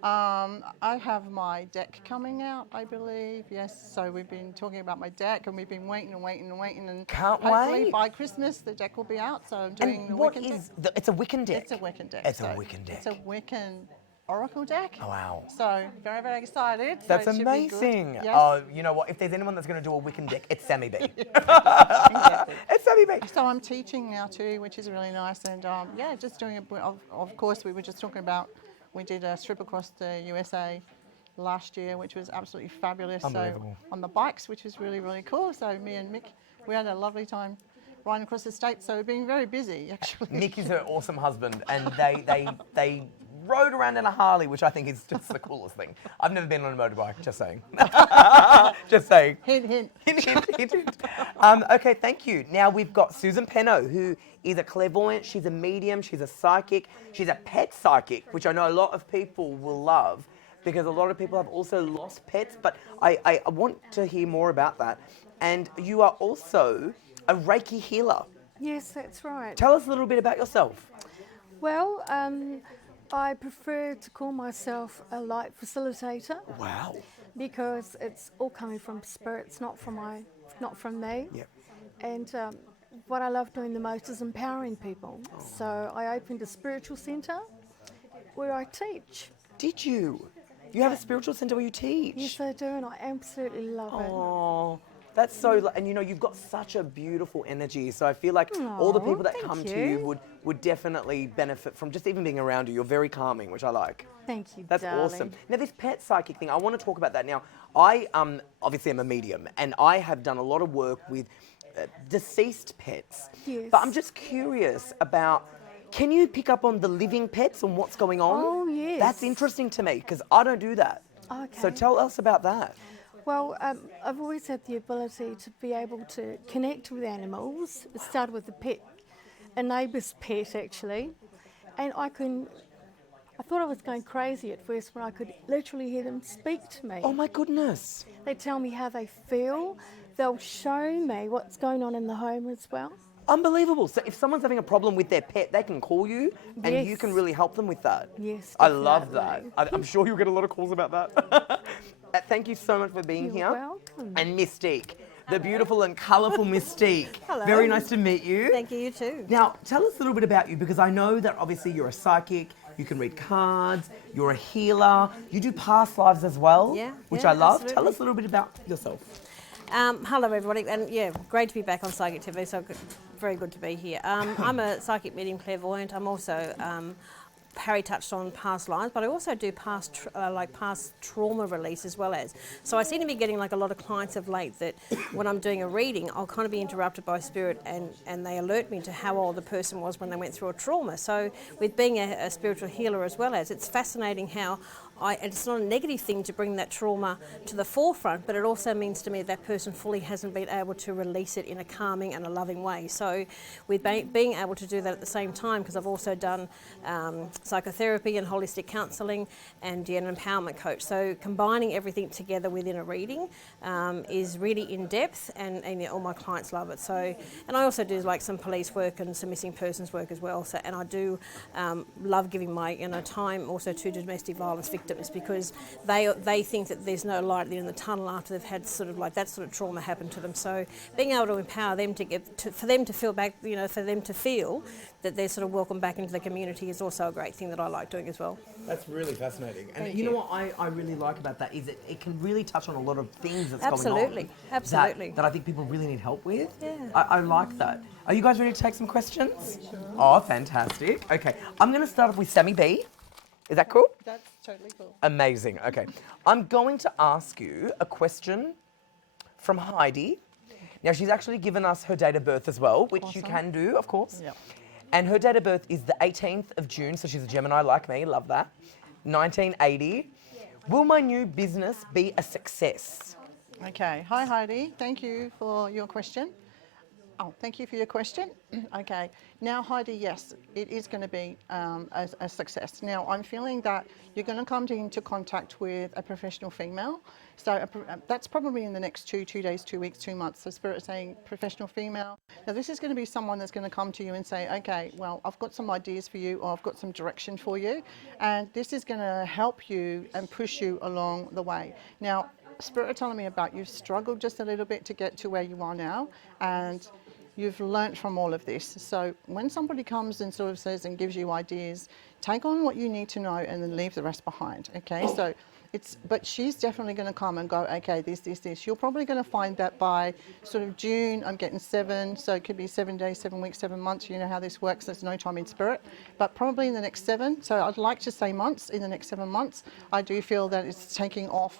I have my deck coming out, I believe. Yes, so we've been talking about my deck, and we've been waiting, and Can't hopefully wait. by Christmas the deck will be out. So I'm doing And the what Wiccan is deck. it's a Wiccan deck? It's a Wiccan deck. It's a Wiccan deck. It's a Wiccan oracle deck. Oh, wow. So very, very excited. That's so it should be good. amazing. Yes. Oh, you know what? If there's anyone that's going to do a Wiccan deck, it's Sammy B. Exactly. It's Sammy B. So I'm teaching now too, which is really nice. And yeah, just doing of course, we were just talking about, we did a trip across the USA last year, which was absolutely fabulous. Unbelievable. So on the bikes, which was really, really cool. So me and Mick, we had a lovely time riding across the state. So we've been very busy, actually. Nick is her awesome husband, and they rode around in a Harley, which I think is just the coolest thing. I've never been on a motorbike, just saying. Just saying. Hint, hint. Hint. Okay, thank you. Now we've got Susan Penno, who is a clairvoyant, she's a medium, she's a psychic, she's a pet psychic, which I know a lot of people will love, because a lot of people have also lost pets, but I want to hear more about that. And you are also a Reiki healer. Yes, that's right. Tell us a little bit about yourself. Well, I prefer to call myself a light facilitator. Wow. Because it's all coming from spirits, not from me. Yep. And what I love doing the most is empowering people. So I opened a spiritual centre where I teach. Did you? You have a spiritual centre where you teach? Yes, I do, and I absolutely love it. Oh, That's so, and you know, you've got such a beautiful energy. So I feel like all the people that thank come to you. you would definitely benefit from just even being around you. You're very calming, which I like. Thank you, That's darling. awesome. Now, this pet psychic thing, I want to talk about that now. I obviously am a medium, and I have done a lot of work with deceased pets. Yes. But I'm just curious about, can you pick up on the living pets and what's going on? Oh, yes. That's interesting to me, because I don't do that. So Okay. tell us about that. Well, I've always had the ability to be able to connect with animals. It started with a neighbour's pet actually, and I thought I was going crazy at first when I could literally hear them speak to me. Oh my goodness. They tell me how they feel. They'll show me what's going on in the home as well. Unbelievable. So if someone's having a problem with their pet, they can call you and you Yes. can really help them with that. Yes, I love that. definitely. I'm sure you'll get a lot of calls about that. Thank you so much for being You're here. welcome. And Mystique, the beautiful and colourful Mystique. Hello. Very nice to meet you. Thank you, you too. Now, tell us a little bit about you, because I know that obviously you're a psychic, you can read cards, you're a healer, you do past lives as well, Yeah, which yeah, I love. absolutely. Tell us a little bit about yourself. Hello, everybody, and yeah, great to be back on Psychic TV. So very good to be here. I'm a psychic medium clairvoyant. I'm also Harry touched on past lives, but I also do past trauma release as well as. So I seem to be getting like a lot of clients of late that when I'm doing a reading, I'll kind of be interrupted by spirit and they alert me to how old the person was when they went through a trauma. So with being a spiritual healer as well as, it's fascinating how it's not a negative thing to bring that trauma to the forefront, but it also means to me that person fully hasn't been able to release it in a calming and a loving way. So with being able to do that at the same time, because I've also done psychotherapy and holistic counselling and an empowerment coach. So combining everything together within a reading is really in depth, and all my clients love it. So, and I also do like some police work and some missing persons work as well. So, and I do love giving my time also to domestic violence victims, because they think that there's no light at the end of the tunnel after they've had sort of like that sort of trauma happen to them. So being able to empower them for them to feel back, for them to feel that they're sort of welcome back into the community is also a great thing that I like doing as well. That's really fascinating. And Thank you know you. what I really like about that is that it can really touch on a lot of things that's Absolutely, going on. absolutely. That I think people really need help with. Yeah. I like that. Are you guys ready to take some questions? Oh, fantastic. Okay, I'm going to start off with Sammy B. Is that cool? That's totally cool. Amazing. Okay. I'm going to ask you a question from Heidi. Now, she's actually given us her date of birth as well, which you can do, of course. Yep. And her date of birth is the 18th of June, so she's a Gemini like me, love that. 1980. Will my new business be a success? Okay. Hi, Heidi. Thank you for your question. Oh, thank you for your question. Okay. Now, Heidi, yes, it is going to be a success. Now, I'm feeling that you're going to come into contact with a professional female. So that's probably in the next 2 days, 2 weeks, 2 months. So Spirit is saying professional female. Now, this is going to be someone that's going to come to you and say, okay, well, I've got some ideas for you, or I've got some direction for you. And this is going to help you and push you along the way. Now, Spirit are telling me about you've struggled just a little bit to get to where you are now. And you've learnt from all of this. So when somebody comes and sort of says and gives you ideas, take on what you need to know and then leave the rest behind, okay? So but she's definitely going to come and go, okay, this. You're probably going to find that by sort of June, I'm getting 7, so it could be 7 days, 7 weeks, 7 months. You know how this works, there's no time in spirit. But probably in the next 7, so I'd like to say months, in the next 7 months, I do feel that it's taking off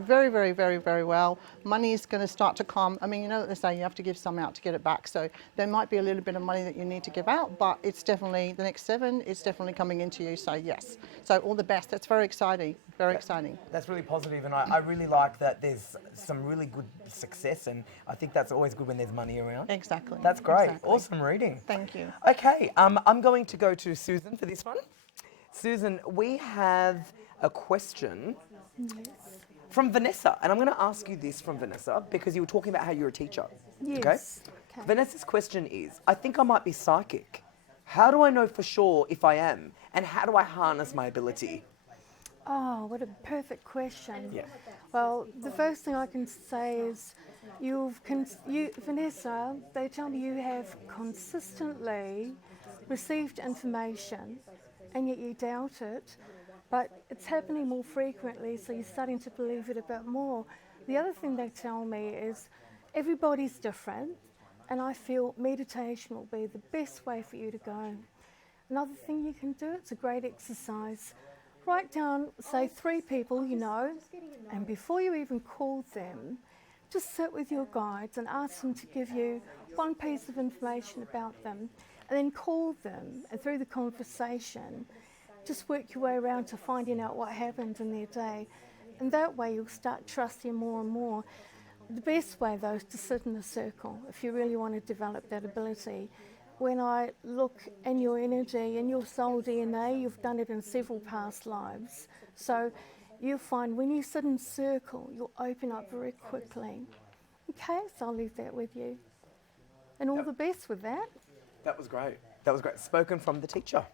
very, very, very, very well. Money is going to start to come. I mean, you know what they say, you have to give some out to get it back. So there might be a little bit of money that you need to give out, but it's definitely, the next 7, it's definitely coming into you. So yes. So all the best. That's very exciting. Very exciting. That's really positive, and I really like that there's some really good success, and I think that's always good when there's money around. Exactly. That's great. Exactly. Awesome reading. Thank you. Okay, I'm going to go to Susan for this one. Susan, we have a question from Vanessa, and I'm going to ask you this from Vanessa because you were talking about how you're a teacher. Yes. Okay? Vanessa's question is, I think I might be psychic. How do I know for sure if I am, and how do I harness my ability? Oh, what a perfect question. Yeah. Well, the first thing I can say is Vanessa, they tell me you have consistently received information and yet you doubt it, but it's happening more frequently, so you're starting to believe it a bit more. The other thing they tell me is Everybody's different, and I feel meditation will be the best way for you to go. Another thing you can do, it's a great exercise. Write down, say, 3 people you know, and before you even call them, just sit with your guides and ask them to give you one piece of information about them, and then call them, and through the conversation, just work your way around to finding out what happened in their day. And that way you'll start trusting more and more. The best way, though, is to sit in a circle if you really want to develop that ability. When I look in your energy, in your soul DNA, you've done it in several past lives. So you'll find when you sit in circle, you'll open up very quickly. Okay, so I'll leave that with you. And all the best with that. That was great. That was great. Spoken from the teacher.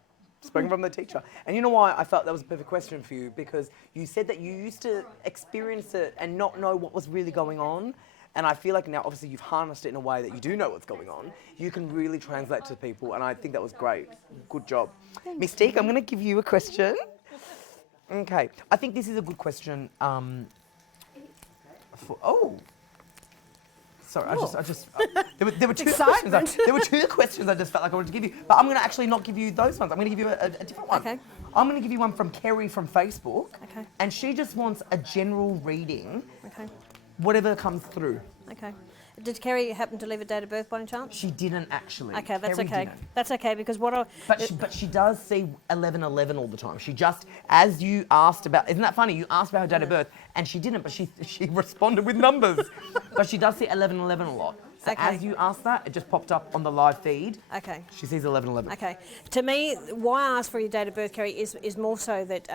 Spoken from the teacher. And you know why I felt that was a perfect question for you? Because you said that you used to experience it and not know what was really going on. And I feel like now, obviously, you've harnessed it in a way that you do know what's going on. You can really translate to people, and I think that was great. Good job. Mystique, I'm going to give you a question. Okay. I think this is a good question. Sorry, there were 2 questions. There were 2 questions I just felt like I wanted to give you, but I'm going to actually not give you those ones. I'm going to give you a different one. Okay. I'm going to give you one from Kerry from Facebook. Okay. And she just wants a general reading. Okay. Whatever comes through. Okay. Did Kerry happen to leave a date of birth by any chance? She didn't actually. Okay, that's Kerry okay. didn't. That's okay because what I... But she does see 1111 all the time. She just, as you asked about, isn't that funny? You asked about her date of birth and she didn't, but she responded with numbers. But she does see 1111 a lot. So as you asked that, it just popped up on the live feed. Okay. She sees 1111. Okay. To me, why I asked for your date of birth, Kerry, is more so that...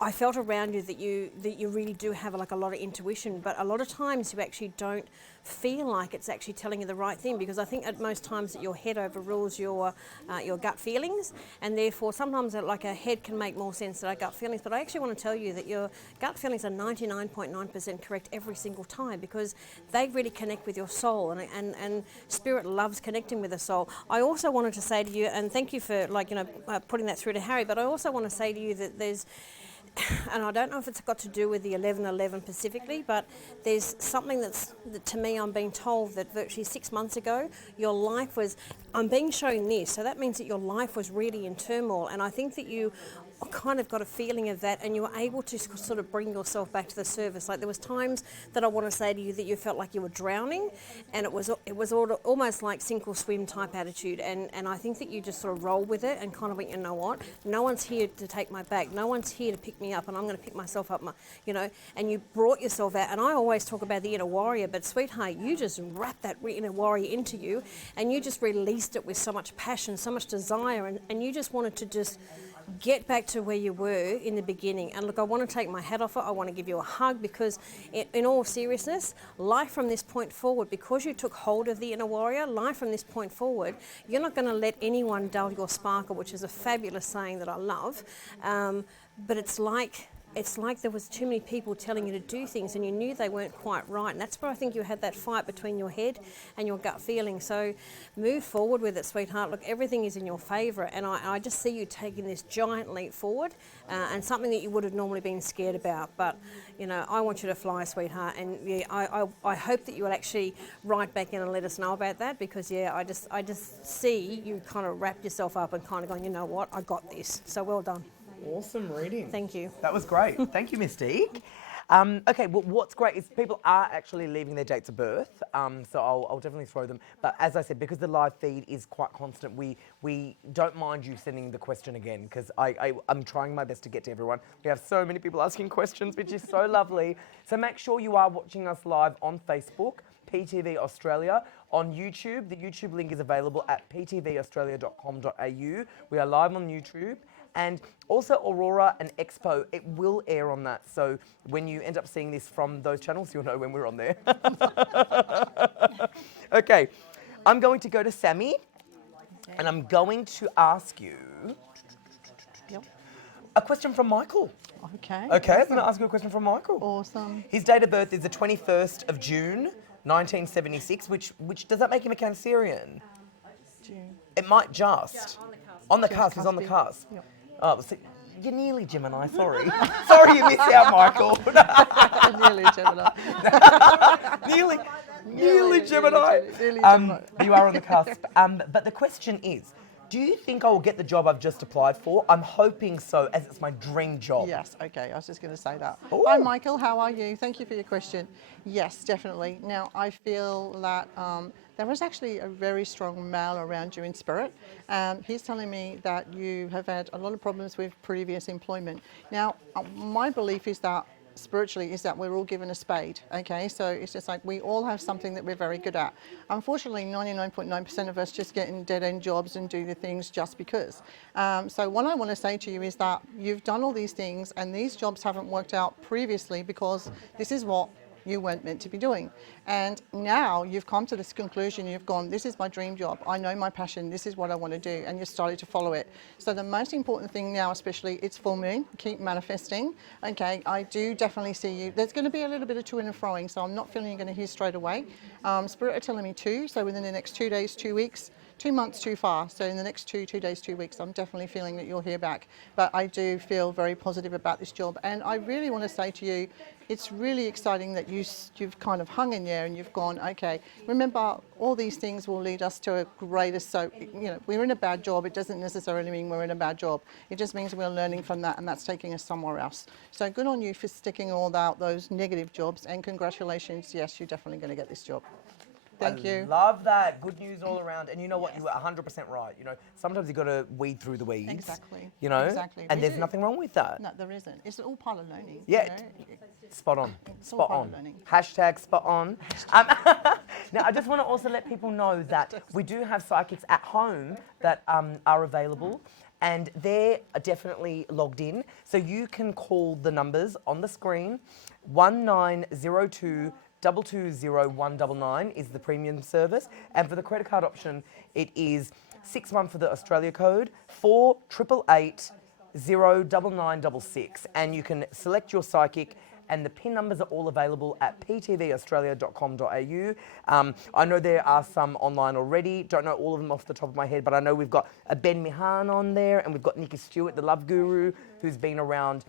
I felt around you that you really do have like a lot of intuition, but a lot of times you actually don't feel like it's actually telling you the right thing, because I think at most times that your head overrules your gut feelings, and therefore sometimes like a head can make more sense than our gut feelings. But I actually want to tell you that your gut feelings are 99.9% correct every single time, because they really connect with your soul, and spirit loves connecting with the soul. I also wanted to say to you, and thank you for putting that through to Harry, but I also want to say to you that there's, and I don't know if it's got to do with the 1111 specifically, but there's something that to me I'm being told that virtually 6 months ago your life was, I'm being shown this, so that means that your life was really in turmoil, and I think that you kind of got a feeling of that, and you were able to sort of bring yourself back to the surface. Like there was times that I want to say to you that you felt like you were drowning, and it was almost like sink or swim type attitude, and I think that you just sort of rolled with it and kind of went, you know what, no one's here to take my back, no one's here to pick me up, and I'm going to pick myself up, and you brought yourself out. And I always talk about the inner warrior, but sweetheart, you just wrapped that inner warrior into you, and you just released it with so much passion, so much desire, and you just wanted to just get back to where you were in the beginning. And look, I want to take my hat off it. I want to give you a hug, because in all seriousness, life from this point forward, because you took hold of the inner warrior, life from this point forward, you're not going to let anyone dull your sparkle, which is a fabulous saying that I love. But it's like there was too many people telling you to do things and you knew they weren't quite right. And that's where I think you had that fight between your head and your gut feeling. So move forward with it, sweetheart. Look, everything is in your favour, and I just see you taking this giant leap forward, and something that you would have normally been scared about. But, I want you to fly, sweetheart. And yeah, I hope that you will actually write back in and let us know about that, because I just see you kind of wrap yourself up and kind of going, you know what, I got this. So well done. Awesome reading. Thank you. That was great. Thank you, Mystique. Okay, well, what's great is people are actually leaving their dates of birth, so I'll definitely throw them. But as I said, because the live feed is quite constant, we don't mind you sending the question again, because I'm trying my best to get to everyone. We have so many people asking questions, which is so lovely. So make sure you are watching us live on Facebook, PTV Australia. On YouTube, the YouTube link is available at ptvaustralia.com.au. We are live on YouTube. And also Aurora and Expo, it will air on that. So when you end up seeing this from those channels, you'll know when we're on there. Okay, I'm going to go to Sammy, and I'm going to ask you a question from Michael. Okay. Okay, awesome. I'm going to ask you a question from Michael. Awesome. His date of birth is the 21st of June, 1976, which does that make him a Cancerian? June. It might just. On the cusp, he's on the cusp. Yep. Oh, so you're nearly Gemini, sorry. Sorry you missed out, Michael. Nearly Gemini. Nearly Gemini. Nearly Gemini. You are on the cusp. But the question is, do you think I will get the job I've just applied for? I'm hoping so, as it's my dream job. Yes, okay, I was just going to say that. Ooh. Hi, Michael, how are you? Thank you for your question. Yes, definitely. Now, I feel that there is actually a very strong male around you in spirit. He's telling me that you have had a lot of problems with previous employment. Now, my belief is that spiritually is that we're all given a spade, okay? So it's just like we all have something that we're very good at. Unfortunately, 99.9% of us just get in dead-end jobs and do the things just because. So what I want to say to you is that you've done all these things and these jobs haven't worked out previously because this is what you weren't meant to be doing. And now you've come to this conclusion, you've gone, this is my dream job, I know my passion, this is what I want to do, and you've started to follow it. So the most important thing now, especially, it's full moon, keep manifesting, okay? I do definitely see you. There's going to be a little bit of to and froing, so I'm not feeling you're going to hear straight away. Spirit are telling me 2, so within the next 2 days, 2 weeks, 2 months too far. So in the next 2 days, 2 weeks, I'm definitely feeling that you'll hear back. But I do feel very positive about this job. And I really want to say to you, it's really exciting that you've kind of hung in there and you've gone, okay, remember all these things will lead us to a greater, so, you know, we're in a bad job. It doesn't necessarily mean we're in a bad job. It just means we're learning from that and that's taking us somewhere else. So good on you for sticking all out those negative jobs and congratulations. Yes, you're definitely going to get this job. Thank you. Love that. Good news all around. And you know what? You were 100% right. You know, sometimes you've got to weed through the weeds. Exactly. You know? Exactly. And We there's do. nothing wrong with that. No, there isn't. It's all part of learning. Yeah. You know? Spot on. It's all Spot part on. of learning. Hashtag spot on. Now, I just want to also let people know that we do have psychics at home that are available. And they're definitely logged in. So you can call the numbers on the screen. 1902 220 is the premium service. And for the credit card option, it is 61 for the Australia code, 4888 09966. And you can select your psychic, and the PIN numbers are all available at ptvaustralia.com.au. I know there are some online already. Don't know all of them off the top of my head, but I know we've got a Ben Mihan on there, and we've got Nikki Stewart, the love guru, who's been around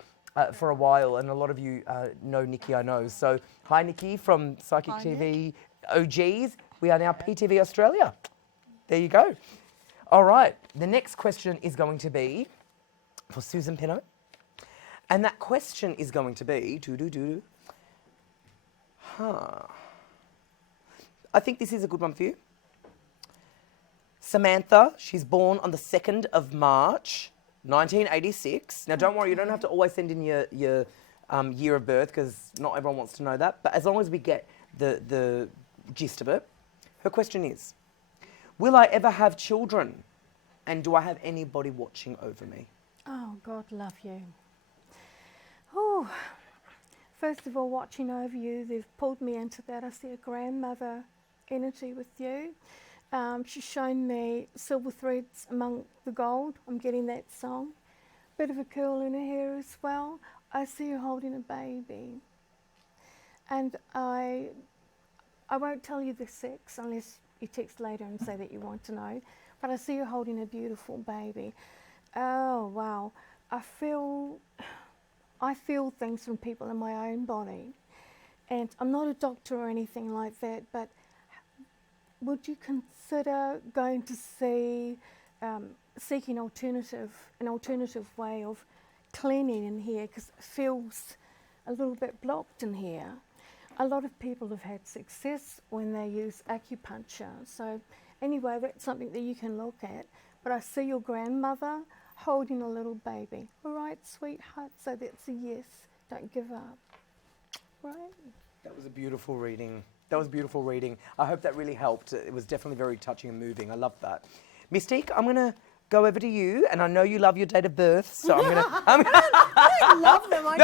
for a while, and a lot of you know Nikki, I know. So, hi Nikki from Psychic Hi, TV OGs. We are now PTV Australia. There you go. All right, the next question is going to be for Susan Pinnow. And that question is going to be, I think this is a good one for you. Samantha, she's born on the 2nd of March, 1986. Now, don't worry, you don't have to always send in your year of birth because not everyone wants to know that. But as long as we get the gist of it, her question is, will I ever have children? And do I have anybody watching over me? Oh, God love you. Oh, first of all, watching over you, they've pulled me into that. I see a grandmother energy with you. She's shown me silver threads among the gold. I'm getting that song. Bit of a curl in her hair as well. I see her holding a baby. And I won't tell you the sex unless you text later and say that you want to know. But I see her holding a beautiful baby. Oh, wow. I feel things from people in my own body. And I'm not a doctor or anything like that, but would you consider going to see, seeking an alternative way of cleaning in here, because it feels a little bit blocked in here. A lot of people have had success when they use acupuncture. So anyway, that's something that you can look at. But I see your grandmother holding a little baby. All right, sweetheart, so that's a yes. Don't give up. Right? That was a beautiful reading. That was beautiful reading. I hope that really helped. It was definitely very touching and moving. I love that. Mystique, I'm going to go over to you, and I know you love your date of birth, so I'm going to... I don't love them. I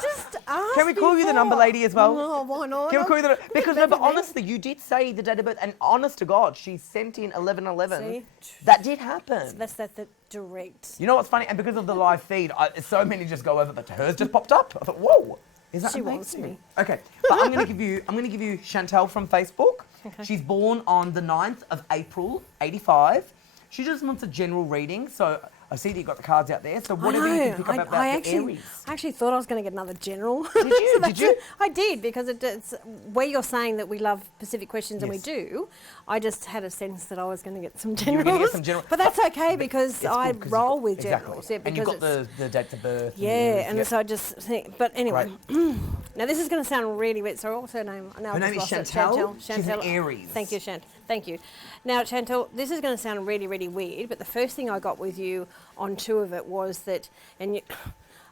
just asked. Can we call you the number lady as well? No, why not? Can we call you the... Because, no, but honestly, you did say the date of birth, and honest to God, she sent in 1111. See? That did happen. That's that direct. You know what's funny? And because of the live feed, so many just go over, but hers just popped up. I thought, whoa. Is that She amazing? wants me. Okay, but I'm going to give you Chantel from Facebook. Okay. She's born on the 9th of April, 85. She just wants a general reading, so I see that you got the cards out there. So whatever you can pick up about the Aries. I actually thought I was going to get another general. Did you? Did you? I did, because it's where you're saying that we love specific questions, and we do. I just had a sense that I was going to get some You were generals. gonna get some general- But that's okay, because I roll with Exactly. generals. Yeah, And you've because got the dates of birth. yeah, and yep. so I just think, but anyway, now this is going to sound really weird. So what's her name? Now Her I name just is lost it. Chantal. Chantal. She's an Aries. Thank you, Chantal. Thank you. Now, Chantal, this is going to sound really, really weird, but the first thing I got with you on two of it was that, and you,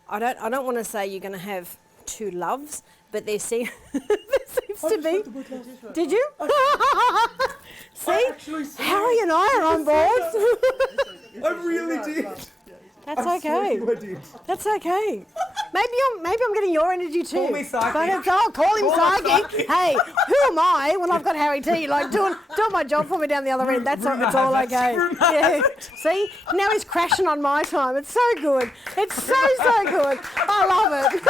I don't want to say you're going to have two loves, but there seems to be. Did you? See, Harry and I are on board. I really did. That's okay. That's okay. Maybe I'm getting your energy too. Call me psychic. But it's all call him psychic. Hey, who am I when I've got Harry T like doing my job for me down the other end? It's all okay. Yeah. See, now he's crashing on my time. It's so good. It's so good. I love it.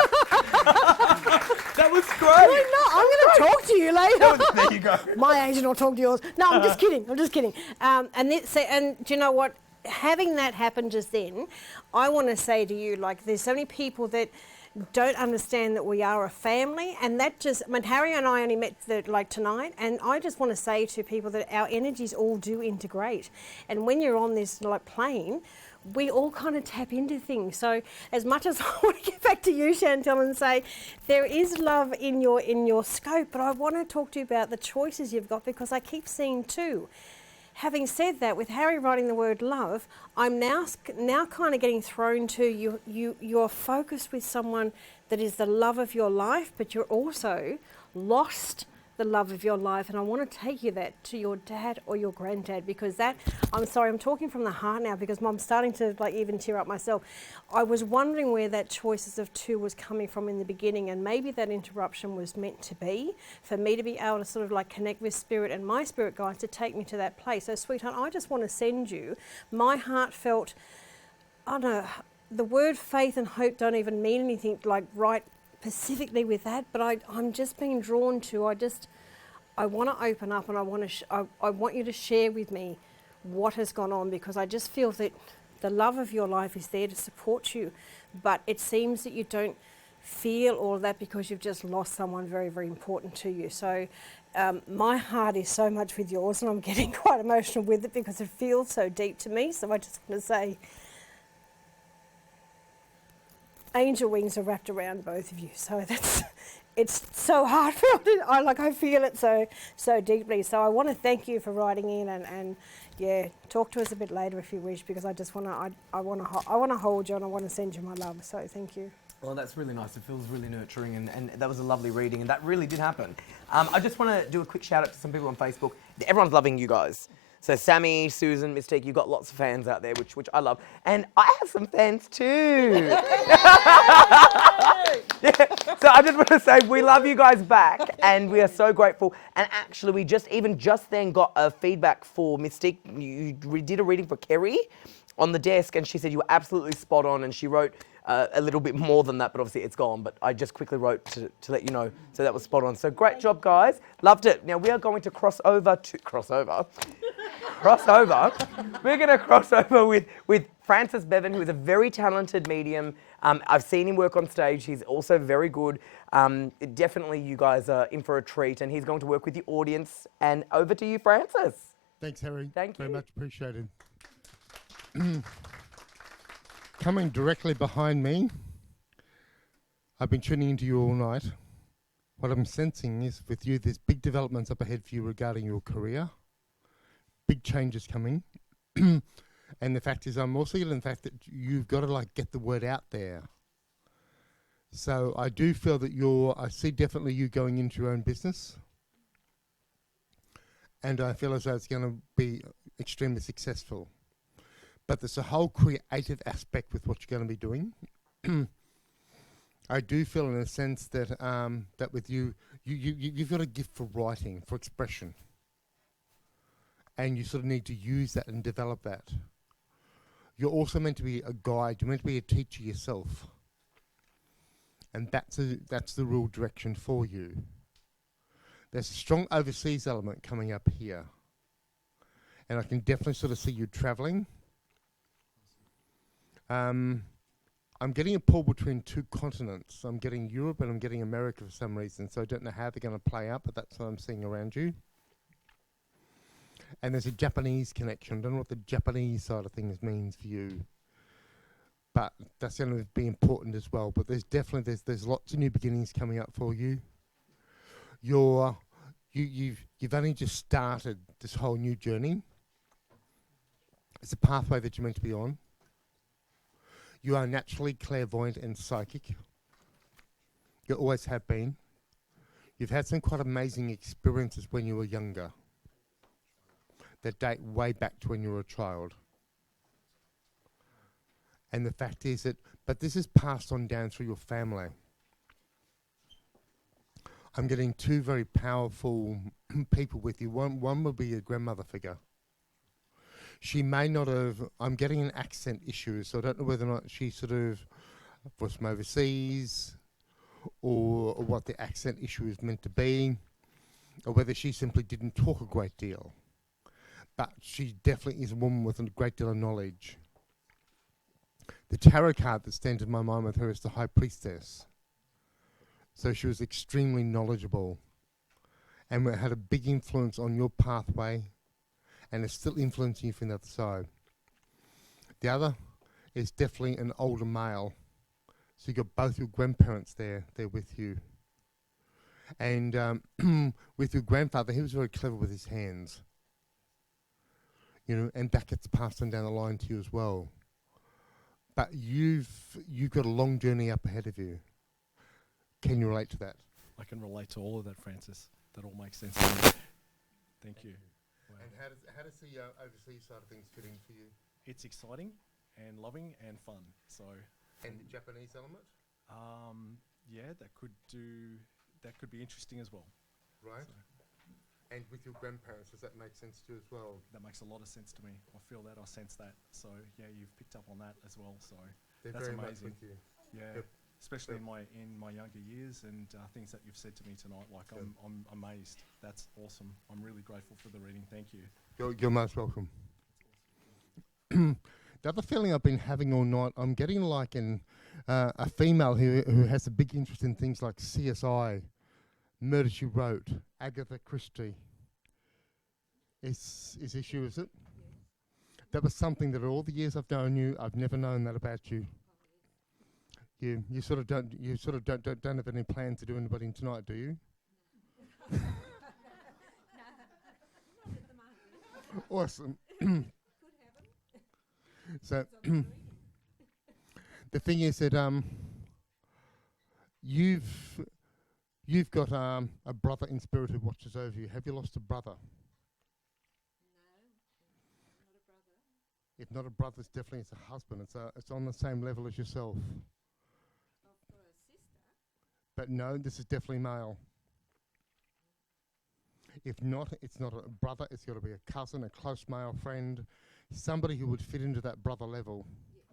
That was great. I'm going to talk to you later. There you go. My agent will talk to yours. No, I'm just kidding. And do you know what? Having that happen just then, I want to say to you, like, there's so many people that don't understand that we are a family, and that just, I mean, Harry and I only met tonight, and I just want to say to people that our energies all do integrate, and when you're on this plane, we all kind of tap into things. So as much as I want to get back to you, Chantal, and say there is love in your scope, but I want to talk to you about the choices you've got, because I keep seeing two. Having said that, with Harry writing the word love, I'm now kind of getting thrown to you're focused with someone that is the love of your life, but you're also lost the love of your life, and I want to take you that to your dad or your granddad, because that, I'm sorry, I'm talking from the heart now, because I'm starting to even tear up myself. I was wondering where that choices of two was coming from in the beginning, and maybe that interruption was meant to be for me to be able to sort of connect with spirit and my spirit guides to take me to that place. So sweetheart, I just want to send you my heartfelt, I don't know, the word faith and hope don't even mean anything right specifically with that, but I'm just being drawn to, I want to open up, and I want you to share with me what has gone on, because I just feel that the love of your life is there to support you, but it seems that you don't feel all of that because you've just lost someone very, very important to you. So my heart is so much with yours, and I'm getting quite emotional with it because it feels so deep to me. So I just want to say, angel wings are wrapped around both of you. So it's so heartfelt. I feel it so deeply. So I want to thank you for writing in, and yeah, talk to us a bit later if you wish, because I just want to I want to hold you, and I want to send you my love. So thank you. Well, that's really nice. It feels really nurturing, and that was a lovely reading, and that really did happen. I just want to do a quick shout out to some people on Facebook. Everyone's loving you guys. So Sammy, Susan, Mystique, you've got lots of fans out there, which I love. And I have some fans too. Yeah. So I just want to say we love you guys back, and we are so grateful. And actually, we just then got a feedback for Mystique. We did a reading for Kerry on the desk, and she said you were absolutely spot on, and she wrote a little bit more than that, but obviously it's gone. But I just quickly wrote to let you know, so that was spot on. So great job, guys. Loved it. Now we are going to cross over. We're going to cross over with Francis Bevan, who is a very talented medium. I've seen him work on stage. He's also very good. Definitely you guys are in for a treat, and he's going to work with the audience. And over to you, Francis. Thanks, Harry. Thank you. Very much appreciated. Coming directly behind me, I've been tuning into you all night. What I'm sensing is with you, there's big developments up ahead for you regarding your career. Big changes coming. And the fact is, I'm also getting the fact that you've got to get the word out there. So I do feel that I see definitely you going into your own business. And I feel as though it's going to be extremely successful. But there's a whole creative aspect with what you're going to be doing. I do feel in a sense that that with you've got a gift for writing, for expression. And you sort of need to use that and develop that. You're also meant to be a guide. You're meant to be a teacher yourself. And that's the real direction for you. There's a strong overseas element coming up here. And I can definitely sort of see you travelling. I'm getting a pull between two continents. I'm getting Europe and I'm getting America for some reason, so I don't know how they're going to play out, but that's what I'm seeing around you. And there's a Japanese connection. I don't know what the Japanese side of things means for you, but that's going to be important as well. But there's definitely there's lots of new beginnings coming up for you. You've only just started this whole new journey. It's a pathway that you're meant to be on. You are naturally clairvoyant and psychic. You always have been. You've had some quite amazing experiences when you were younger that date way back to when you were a child. And the fact is that, but this is passed on down through your family. I'm getting two very powerful people with you. One will be your grandmother figure. She may not have, I'm getting an accent issue, so I don't know whether or not she sort of was from overseas or what the accent issue is meant to be, or whether she simply didn't talk a great deal. But she definitely is a woman with a great deal of knowledge. The tarot card that stands in my mind with her is the High Priestess. So she was extremely knowledgeable and had a big influence on your pathway and is still influencing you from the other side. The other is definitely an older male. So you've got both your grandparents there with you. And with your grandfather, he was very clever with his hands. You know, and that gets passed on down the line to you as well. But you've got a long journey up ahead of you. Can you relate to that? I can relate to all of that, Francis. That all makes sense to me. Thank you. Wow. And how does the overseas side of things fit in for you? It's exciting and loving and fun. So. And the Japanese element? Yeah, that could be interesting as well. Right. So. And with your grandparents, does that make sense to you as well? That makes a lot of sense to me. I feel that, I sense that. So yeah, you've picked up on that as well. So they're that's very amazing. Much with you. Yeah, yep. Especially in my younger years and things that you've said to me tonight. Like yep. I'm amazed. That's awesome. I'm really grateful for the reading. Thank you. You're most welcome. The other feeling I've been having all night, I'm getting like a female who has a big interest in things like CSI, Murder, She Wrote, Agatha Christie. Is issue, is it? Yes. That was something that all the years I've known you, I've never known that about you. You sort of don't have any plans to do anybody tonight, do you? Awesome. So the thing is that you've got a brother in spirit who watches over you. Have you lost a brother? If not a brother, it's definitely a husband. It's on the same level as yourself. I've got a sister. But no, this is definitely male. If not, it's not a brother. It's got to be a cousin, a close male friend, somebody who would fit into that brother level. Yes.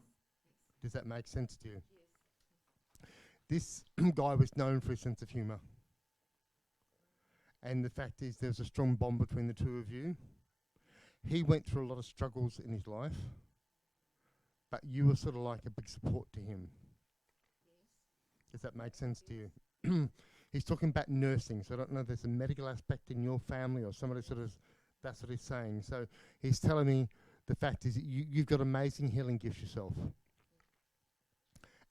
Does that make sense to you? Yes. This guy was known for his sense of humour. And the fact is there's a strong bond between the two of you. He went through a lot of struggles in his life, but you were sort of like a big support to him. Yes. Does that make sense to you? He's talking about nursing, so I don't know if there's a medical aspect in your family or somebody sort of, that's what he's saying. So he's telling me the fact is that you've got amazing healing gifts yourself.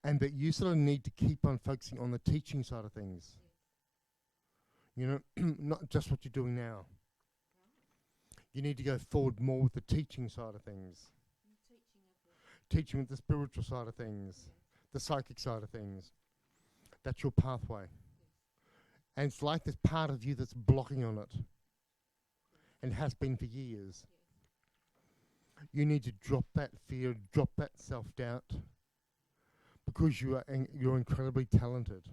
And that you sort of need to keep on focusing on the teaching side of things. You know, not just what you're doing now. You need to go forward more with the teaching side of things. Teaching with the spiritual side of things, the psychic side of things. That's your pathway. And it's like there's part of you that's blocking on it. And has been for years. You need to drop that fear, drop that self-doubt. Because you're incredibly talented.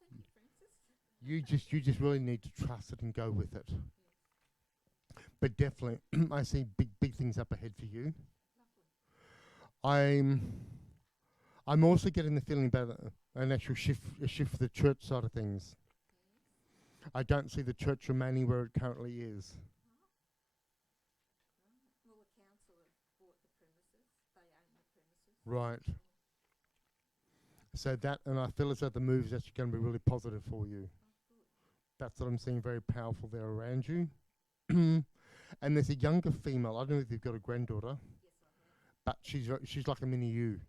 Thank you, Francis. You just really need to trust it and go with it. But definitely, I see big things up ahead for you. I'm also getting the feeling about an actual shift for the church side of things. I don't see the church remaining where it currently is. Well, the council have bought the premises. They own the premises. Right. So that, and I feel as though the move is actually going to be really positive for you. That's what I'm seeing, very powerful there around you. And there's a younger female. I don't know if you've got a granddaughter, but she's like a mini you.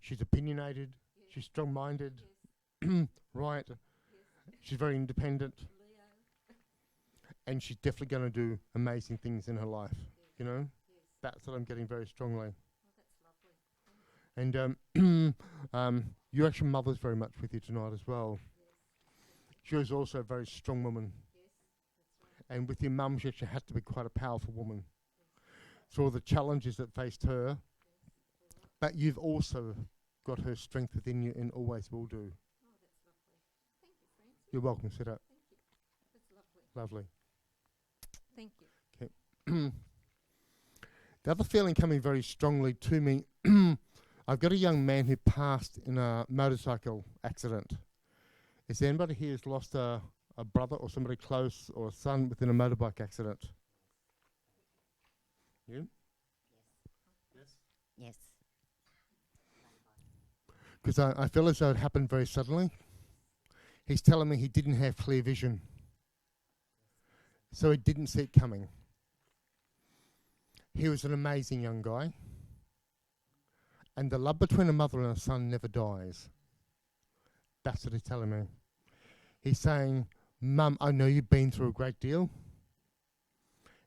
She's opinionated. She's strong-minded. Right. She's very independent. And she's definitely going to do amazing things in her life. You know, that's what I'm getting very strongly. And your actual mother's very much with you tonight as well. She was also a very strong woman. And with your mum, she actually had to be quite a powerful woman. So all the challenges that faced her, but you've also got her strength within you and always will do. You're welcome. Sit up. Lovely. Thank you. Okay. The other feeling coming very strongly to me, I've got a young man who passed in a motorcycle accident. Is there anybody here who's lost a brother or somebody close or a son within a motorbike accident? You? Yes. Yes. Because I feel as though it happened very suddenly. He's telling me he didn't have clear vision. So he didn't see it coming. He was an amazing young guy. And the love between a mother and a son never dies. That's what he's telling me. He's saying, Mum, I know you've been through a great deal.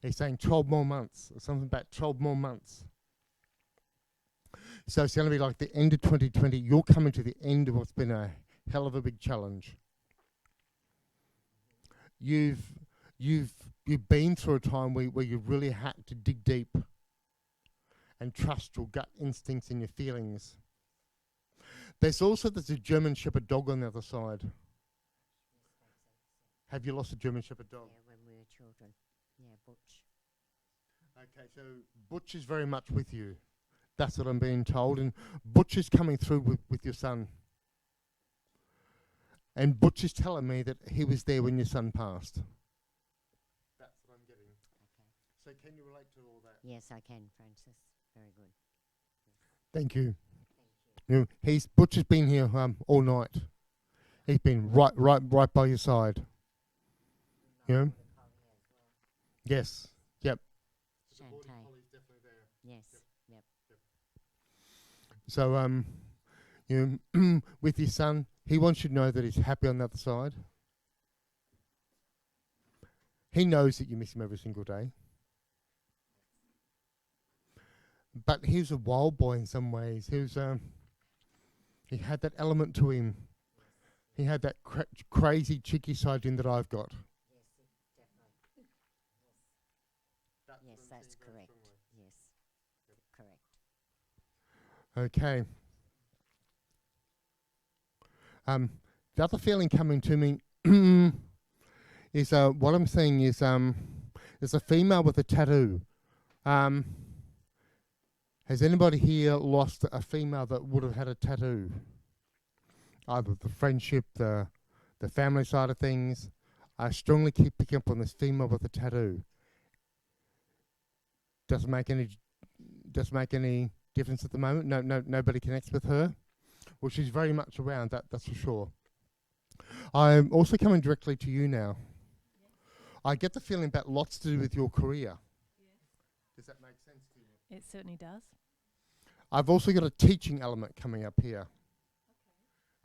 He's saying 12 more months, or something about 12 more months. So it's going to be like the end of 2020. You're coming to the end of what's been a hell of a big challenge. You've been through a time where you really had to dig deep and trust your gut instincts and your feelings. There's a German Shepherd dog on the other side. Have you lost a German Shepherd dog? Yeah, when we were children. Yeah, Butch. Okay, so Butch is very much with you. That's what I'm being told. And Butch is coming through with your son. And Butch is telling me that he was there when your son passed. That's what I'm getting. Okay. So can you relate to all that? Yes, I can, Francis. Very good. Thank you. You know, Butch has been here all night. He's been right by your side. You know? Yes. Yep. Shantae. Yes. Yep. So you know, with your son, he wants you to know that he's happy on the other side. He knows that you miss him every single day. But he was a wild boy in some ways. He had that element to him. He had that crazy, cheeky side to him that I've got. Yes, that's correct. Yes, correct. Okay. The other feeling coming to me is what I'm saying is there's a female with a tattoo. Has anybody here lost a female that would have had a tattoo? Either the friendship, the family side of things. I strongly keep picking up on this female with a tattoo. Doesn't make any difference at the moment. Nobody connects with her. Well, she's very much around, that's for sure. I'm also coming directly to you now. I get the feeling about lots to do with your career. Does that make sense to you? It certainly does. I've also got a teaching element coming up here.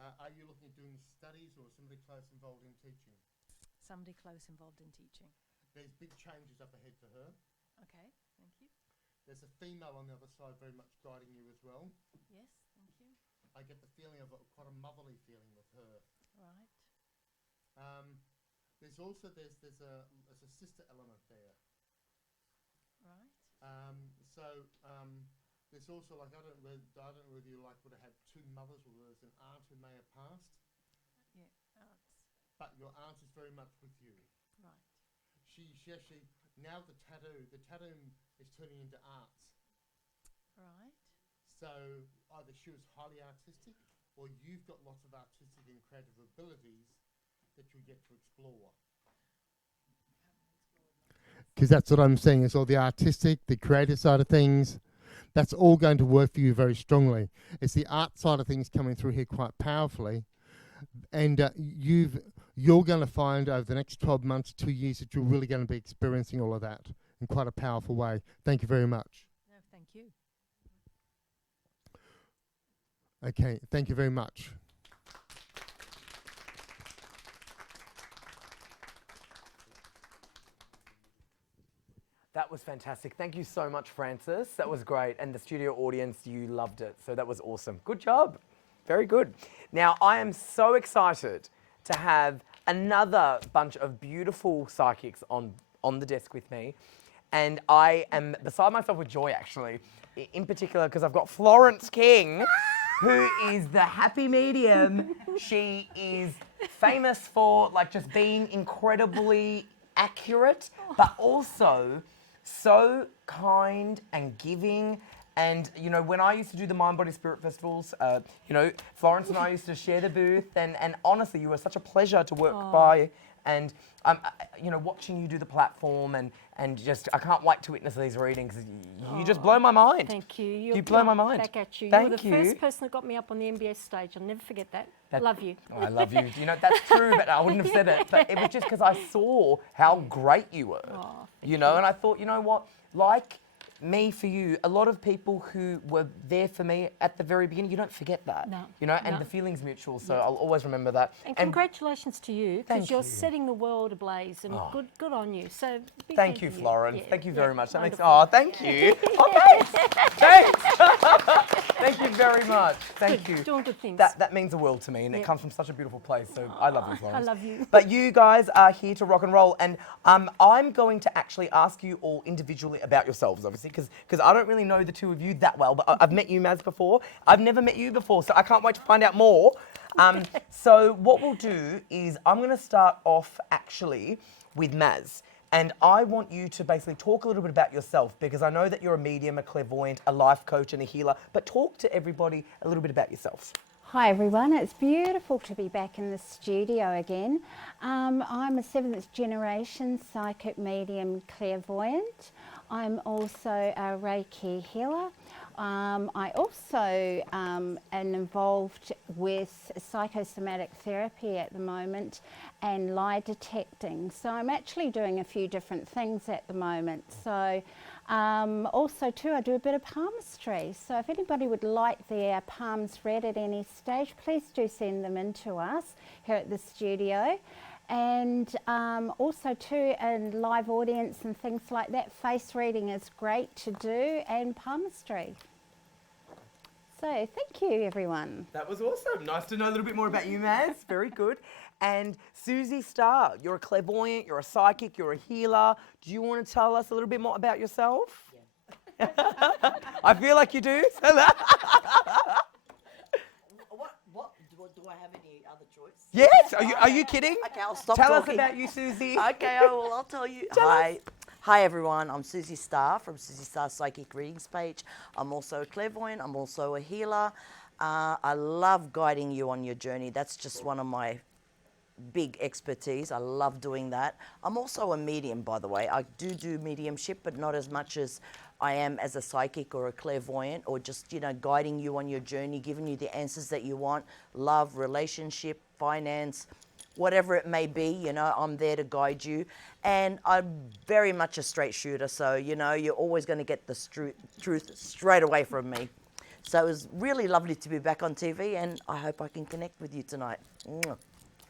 Are you looking at doing studies or somebody close involved in teaching? Somebody close involved in teaching. There's big changes up ahead for her. Okay, thank you. There's a female on the other side very much guiding you as well. Yes, thank you. I get the feeling of quite a motherly feeling with her. Right. There's a sister element there. Right. There's also like I don't know whether you would have had two mothers or there's an aunt who may have passed. Yeah, aunts. But your aunt is very much with you. Right. She actually now the tattoo is turning into arts. Right. So either she was highly artistic or you've got lots of artistic and creative abilities that you get to explore. Because that's what I'm saying is all the artistic, the creative side of things, That's all going to work for you very strongly. It's the art side of things coming through here quite powerfully. And you're going to find over the next 12 months, 2 years, that you're really going to be experiencing all of that in quite a powerful way. Thank you very much. No, thank you. Okay, thank you very much. That was fantastic. Thank you so much, Francis. That was great. And the studio audience, you loved it. So that was awesome. Good job. Very good. Now, I am so excited to have another bunch of beautiful psychics on the desk with me. And I am beside myself with joy, actually, in particular, because I've got Florence King, who is the happy medium. She is famous for like just being incredibly accurate, but also so kind and giving. And, you know, when I used to do the Mind, Body, Spirit festivals, you know, Florence and I used to share the booth. And honestly, you were such a pleasure to work by. And, you know, watching you do the platform and just, I can't wait to witness these readings. You just blow my mind. Thank you. You blow my mind. Back at you. Thank you were the first person that got me up on the MBS stage. I'll never forget that. Love you. Oh, I love you. You know, that's true, but I wouldn't have said it. But it was just because I saw how great you were. You know, and I thought, you know what, like me for you, a lot of people who were there for me at the very beginning, you don't forget that. No. You know, and No. the feeling's mutual, so I'll always remember that. And congratulations to you, because Thank you're you. setting the world ablaze, and good on you. So big Thank thank you, to Florence. Yeah, Thank you very yeah, much. That makes, wonderful. oh, thank you. Oh, thanks. Thanks. Thank you very much. Thank Good, you. doing good things. That means the world to me, and it Yeah. comes from such a beautiful place, so I love you, Florence. I love you. But you guys are here to rock and roll, and I'm going to actually ask you all individually about yourselves, obviously, because I don't really know the two of you that well, but I've met you, Maz, before. I've never met you before, so I can't wait to find out more. So what we'll do is I'm going to start off actually with Maz. And I want you to basically talk a little bit about yourself, because I know that you're a medium, a clairvoyant, a life coach and a healer, but talk to everybody a little bit about yourself. Hi everyone, it's beautiful to be back in the studio again. I'm a 7th generation psychic medium clairvoyant. I'm also a Reiki healer. I also am involved with psychosomatic therapy at the moment and lie detecting. So I'm actually doing a few different things at the moment. So also too, I do a bit of palmistry. So if anybody would like their palms read at any stage, please do send them in to us here at the studio. And also too, in live audience and things like that, face reading is great to do, and palmistry. So thank you, everyone. That was awesome. Nice to know a little bit more about you, Maz. Very good. And Susie Starr, you're a clairvoyant, you're a psychic, you're a healer. Do you want to tell us a little bit more about yourself? Yeah. I feel like you do. Do I have any other choice? Yes. Are you kidding? Okay, I'll stop Tell talking. us about you, Susie. Okay, I'll tell you. Hi everyone, I'm Susie Starr from Susie Starr Psychic Readings page. I'm also a clairvoyant, I'm also a healer. I love guiding you on your journey. That's just one of my big expertise. I love doing that. I'm also a medium, by the way. I do mediumship, but not as much as I am as a psychic or a clairvoyant, or just, you know, guiding you on your journey, giving you the answers that you want, love, relationship, finance, whatever it may be, you know, I'm there to guide you. And I'm very much a straight shooter, so, you know, you're always going to get the truth straight away from me. So it was really lovely to be back on TV, and I hope I can connect with you tonight. Mwah.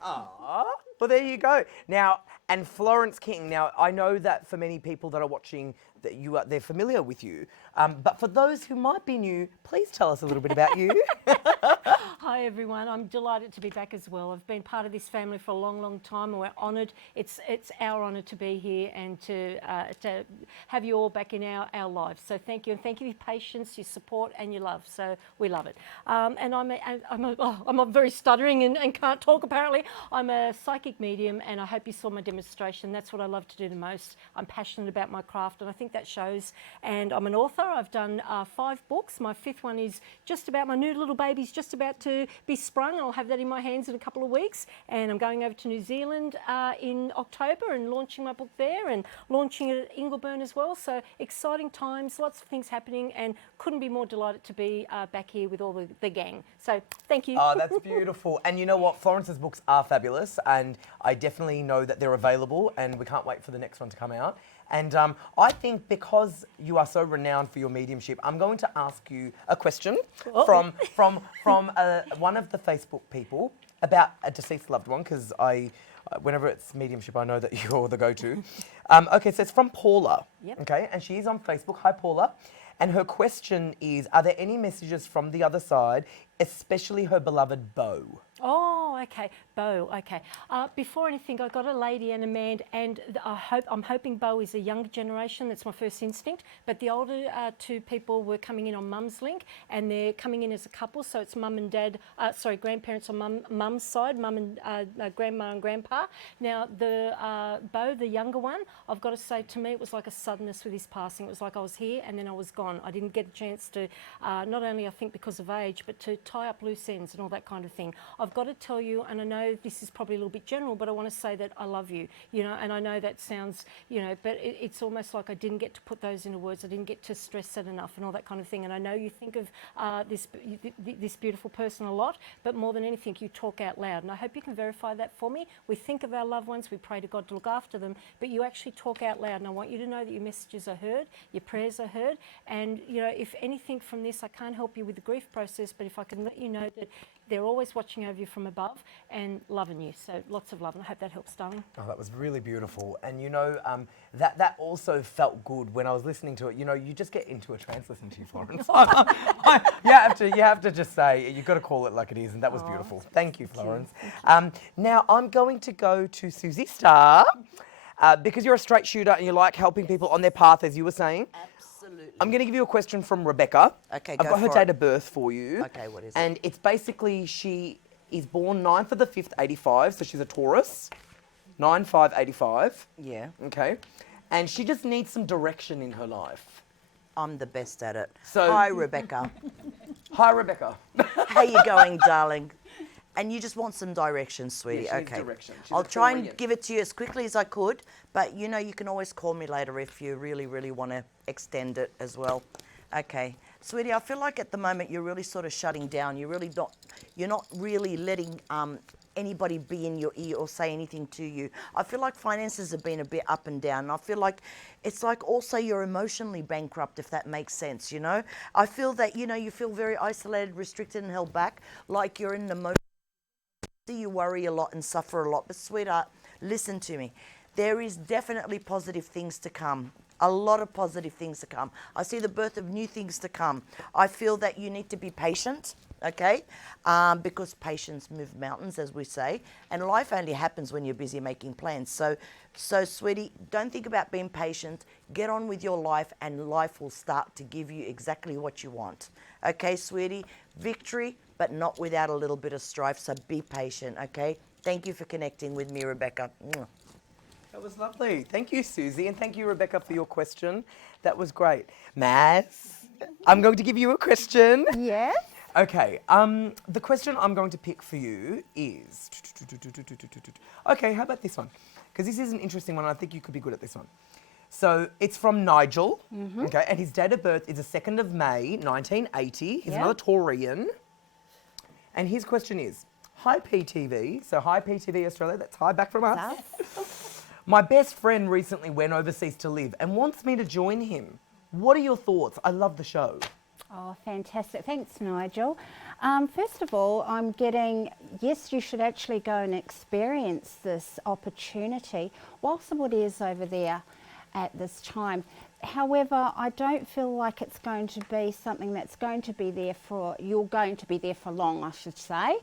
Aww. Well, there you go. Now, and Florence King. Now, I know that for many people that are watching, that they're familiar with you. But for those who might be new, please tell us a little bit about you. Hi everyone, I'm delighted to be back as well. I've been part of this family for a long, long time, and we're honoured. It's our honour to be here and to have you all back in our lives. So thank you, and thank you for your patience, your support, and your love. So we love it. And I'm very stuttering and can't talk apparently. I'm a psychic medium, and I hope you saw my demonstration. That's what I love to do the most. I'm passionate about my craft, and I think that shows. And I'm an author. I've done 5 books. My 5th one is just about, my new little baby's just about to to be sprung. I'll have that in my hands in a couple of weeks, and I'm going over to New Zealand in October and launching my book there and launching it at Ingleburn as well. So exciting times, lots of things happening, and couldn't be more delighted to be back here with all the gang. So thank you. Oh, that's beautiful. And you know what? Florence's books are fabulous, and I definitely know that they're available, and we can't wait for the next one to come out. And I think because you are so renowned for your mediumship, I'm going to ask you a question from one of the Facebook people about a deceased loved one, because whenever it's mediumship, I know that you're the go-to. Okay, so it's from Paula. Yep. Okay, and she's on Facebook. Hi, Paula. And her question is, are there any messages from the other side, especially her beloved Beau? Oh, okay, Beau. Okay. Before anything, I got a lady and a man, and I'm hoping Beau is a younger generation. That's my first instinct. But the older two people were coming in on Mum's link, and they're coming in as a couple. So it's mum and dad. Grandparents on Mum's side, mum and grandma and grandpa. Now the Beau, the younger one, I've got to say, to me, it was like a suddenness with his passing. It was like I was here and then I was gone. I didn't get a chance to, not only I think because of age, but to tie up loose ends and all that kind of thing. I've got to tell you, and I know this is probably a little bit general, but I want to say that I love you, and I know that sounds, but it's almost like I didn't get to put those into words. I didn't get to stress that enough and all that kind of thing. And I know you think of this beautiful person a lot, but more than anything, you talk out loud. And I hope you can verify that for me. We think of our loved ones, we pray to God to look after them, but you actually talk out loud. And I want you to know that your messages are heard, your prayers are heard. And, if anything from this, I can't help you with the grief process, but if I can let you know that they're always watching over you from above and loving you. So lots of love, and I hope that helps, darling. Oh, that was really beautiful. And that also felt good when I was listening to it. You just get into a trance listening to you, Florence. you have to just say, you've got to call it like it is, and that was beautiful. Thank you, Florence. Now I'm going to go to Susie Starr, because you're a straight shooter and you like helping people on their path, as you were saying. Absolutely. I'm going to give you a question from Rebecca. Okay, I've got her date of birth for you. Okay, what is it? And it's basically, she is born 9th of the 5th, 85, so she's a Taurus. 9/5/85. Yeah. Okay. And she just needs some direction in her life. I'm the best at it. So, hi, Rebecca. Hi, Rebecca. How you going, darling? And you just want some direction, sweetie. Yeah, she needs okay. direction. She's I'll a try and Taurian. give it to you as quickly as I could, but you can always call me later if you really, really want to extend it as well. Okay. Sweetie, I feel like at the moment you're really sort of shutting down. You're not really letting anybody be in your ear or say anything to you. I feel like finances have been a bit up and down. And I feel like it's like also you're emotionally bankrupt, if that makes sense, I feel that, you feel very isolated, restricted and held back, like you're in the emotion. You worry a lot and suffer a lot. But sweetheart, listen to me. There is definitely positive things to come. A lot of positive things to come. I see the birth of new things to come. I feel that you need to be patient, okay? Because patience moves mountains, as we say. And life only happens when you're busy making plans. So sweetie, don't think about being patient. Get on with your life and life will start to give you exactly what you want. Okay, sweetie? Victory, but not without a little bit of strife. So be patient, okay? Thank you for connecting with me, Rebecca. That was lovely. Thank you, Susie, and thank you, Rebecca, for your question. That was great. Maz, I'm going to give you a question. Yes. Okay, the question I'm going to pick for you is... Okay, how about this one? Because this is an interesting one, and I think you could be good at this one. So it's from Nigel, okay, and his date of birth is the 2nd of May, 1980. He's another Taurian. And his question is, hi PTV, so hi PTV Australia, that's hi back from us. My best friend recently went overseas to live and wants me to join him. What are your thoughts? I love the show. Oh, fantastic. Thanks, Nigel. First of all, I'm getting, yes, you should actually go and experience this opportunity while somebody is over there at this time. However, I don't feel like it's going to be something that's going to be there for, you're going to be there for long, I should say.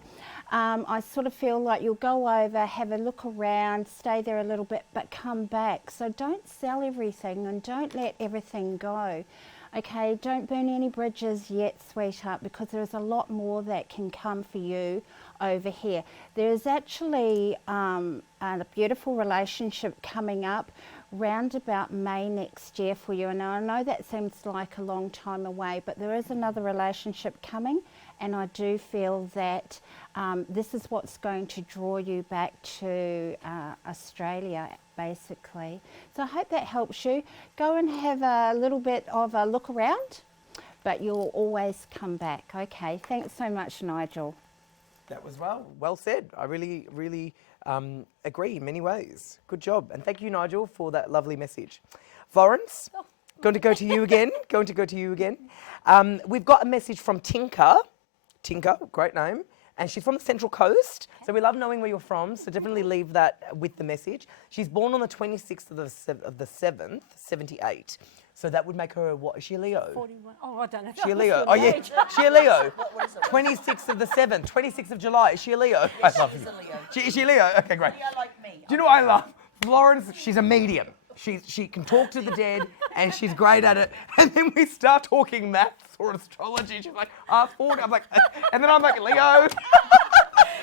I sort of feel like you'll go over, have a look around, stay there a little bit, but come back. So don't sell everything and don't let everything go. Okay, don't burn any bridges yet, sweetheart, because there's a lot more that can come for you over here. There's actually a beautiful relationship coming up round about May next year for you. And I know that seems like a long time away, but there is another relationship coming, and I do feel that this is what's going to draw you back to Australia, basically. So I hope that helps you. Go and have a little bit of a look around, but you'll always come back. Okay, thanks so much, Nigel. That was well said. I really, really agree in many ways. Good job. And thank you, Nigel, for that lovely message. Florence, going to go to you again. We've got a message from Tinker. Tinker, great name. And she's from the Central Coast. So we love knowing where you're from. So definitely leave that with the message. She's born on the 26th of the 7th, 78. So that would make her, what, is she a Leo? 41. Oh, I don't know. Is she a Leo? Oh, yeah. She a Leo. 26th of the 7th, 26th of July. Is she a Leo? Yes, she's a Leo. Is she a Leo? Okay, great. Leo like me. Do you know what I love? Florence, she's a medium. She can talk to the dead and she's great at it. And then we start talking maths or astrology. She's like, 40. I'm like, and then I'm like, Leo.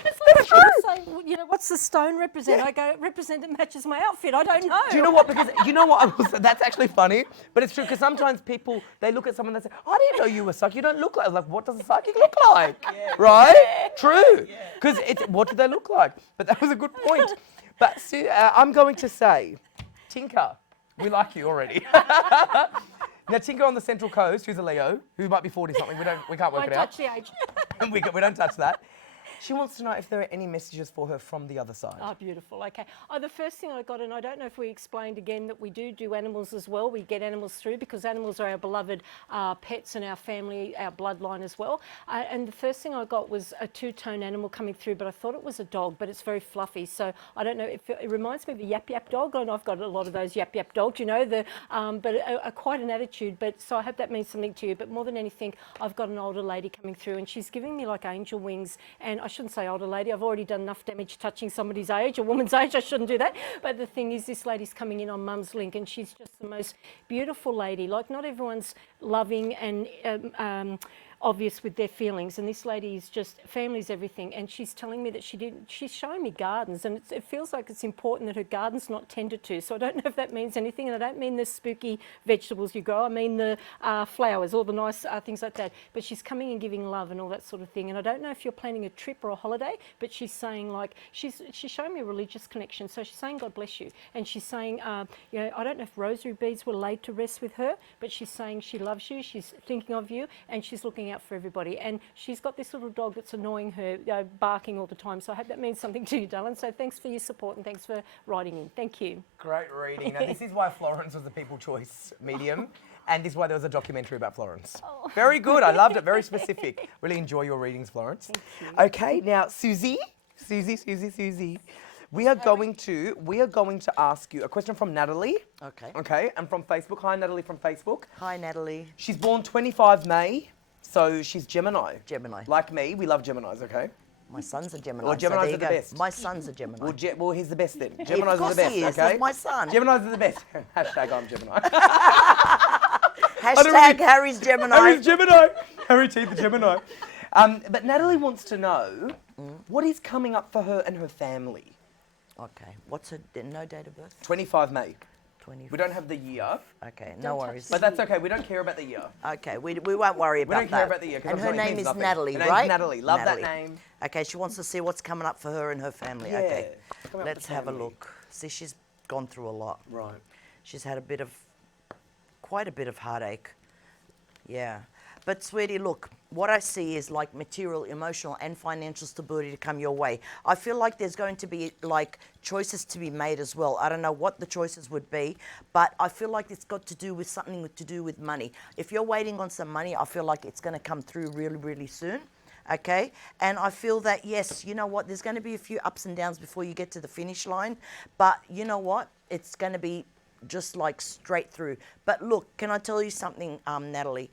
It's like say, you know, what's the stone represent? I go, represent that matches my outfit. I don't know. Do you know what? Because you know what? That's actually funny, but it's true because sometimes people, they look at someone and they say, I didn't know you were psychic. You don't look like. Like, what does a psychic look like? Yeah. Right? Yeah. True. Because what do they look like? But that was a good point. But I'm going to say, Tinker, we like you already. Now, Tinker on the Central Coast, who's a Leo, who might be 40-something, we can't work it out. Don't touch the age. we don't touch that. She wants to know if there are any messages for her from the other side. Oh, beautiful. Okay. Oh, the first thing I got, and I don't know if we explained again that we do animals as well. We get animals through because animals are our beloved pets and our family, our bloodline as well. And the first thing I got was a two-tone animal coming through, but I thought it was a dog, but it's very fluffy. So I don't know if it reminds me of a yap yap dog. And I've got a lot of those yap yap dogs, you know, but quite an attitude. But so I hope that means something to you. But more than anything, I've got an older lady coming through, and she's giving me like angel wings. And I shouldn't say older lady. I've already done enough damage touching somebody's age, a woman's age. I shouldn't do that. But the thing is, this lady's coming in on Mum's Link, and she's just the most beautiful lady. Like, not everyone's loving and obvious with their feelings, and this lady is just, family's everything. And she's telling me that she's showing me gardens, and it feels like it's important that her garden's not tended to. So I don't know if that means anything, and I don't mean the spooky vegetables you grow. I mean the flowers, all the nice things like that. But she's coming and giving love and all that sort of thing. And I don't know if you're planning a trip or a holiday, but she's saying, like, she's showing me a religious connection. So she's saying, God bless you. And she's saying, you know, I don't know if rosary beads were laid to rest with her, but she's saying she loves you, she's thinking of you, and she's looking out for everybody. And she's got this little dog that's annoying her, barking all the time. So I hope that means something to you, darling. So thanks for your support and thanks for writing in. Thank you. Great reading. Now, this is why Florence was the People Choice medium, and this is why there was a documentary about Florence. Oh. Very good. I loved it. Very specific. Really enjoy your readings, Florence. Thank you. Okay, now, Susie. We are going to ask you a question from Natalie. Okay. Okay, and from Facebook. Hi, Natalie from Facebook. Hi, Natalie. She's born 25 May, so she's Gemini. Gemini. Like me, we love Geminis, okay? My son's a Gemini. Well, Geminis are the best. My son's a Gemini. Well, he's the best then. Yeah, Geminis are the best, he is. okay? He's my son. Geminis are the best. Hashtag I'm Gemini. Hashtag Harry's Gemini. Harry's Gemini. Harry T, the Gemini. But Natalie wants to know what is coming up for her and her family. Okay. What's her no date of birth? 25 May. 25. We don't have the year. Okay, no worries. But that's okay. We don't care about the year. Okay, we won't worry about that. We don't care about the year. And her name is Natalie, right? Her name's Natalie. Love Natalie. That name. Okay, she wants to see what's coming up for her and her family. Yeah. Okay, let's have a look. See, she's gone through a lot. Right. She's had quite a bit of heartache. Yeah. But sweetie, look, what I see is like material, emotional and financial stability to come your way. I feel like there's going to be like choices to be made as well. I don't know what the choices would be, but I feel like it's got to do with something to do with money. If you're waiting on some money, I feel like it's going to come through really, really soon. Okay, and I feel that, yes, you know what, there's going to be a few ups and downs before you get to the finish line, but you know what, it's going to be just like straight through. But look, can I tell you something, Natalie?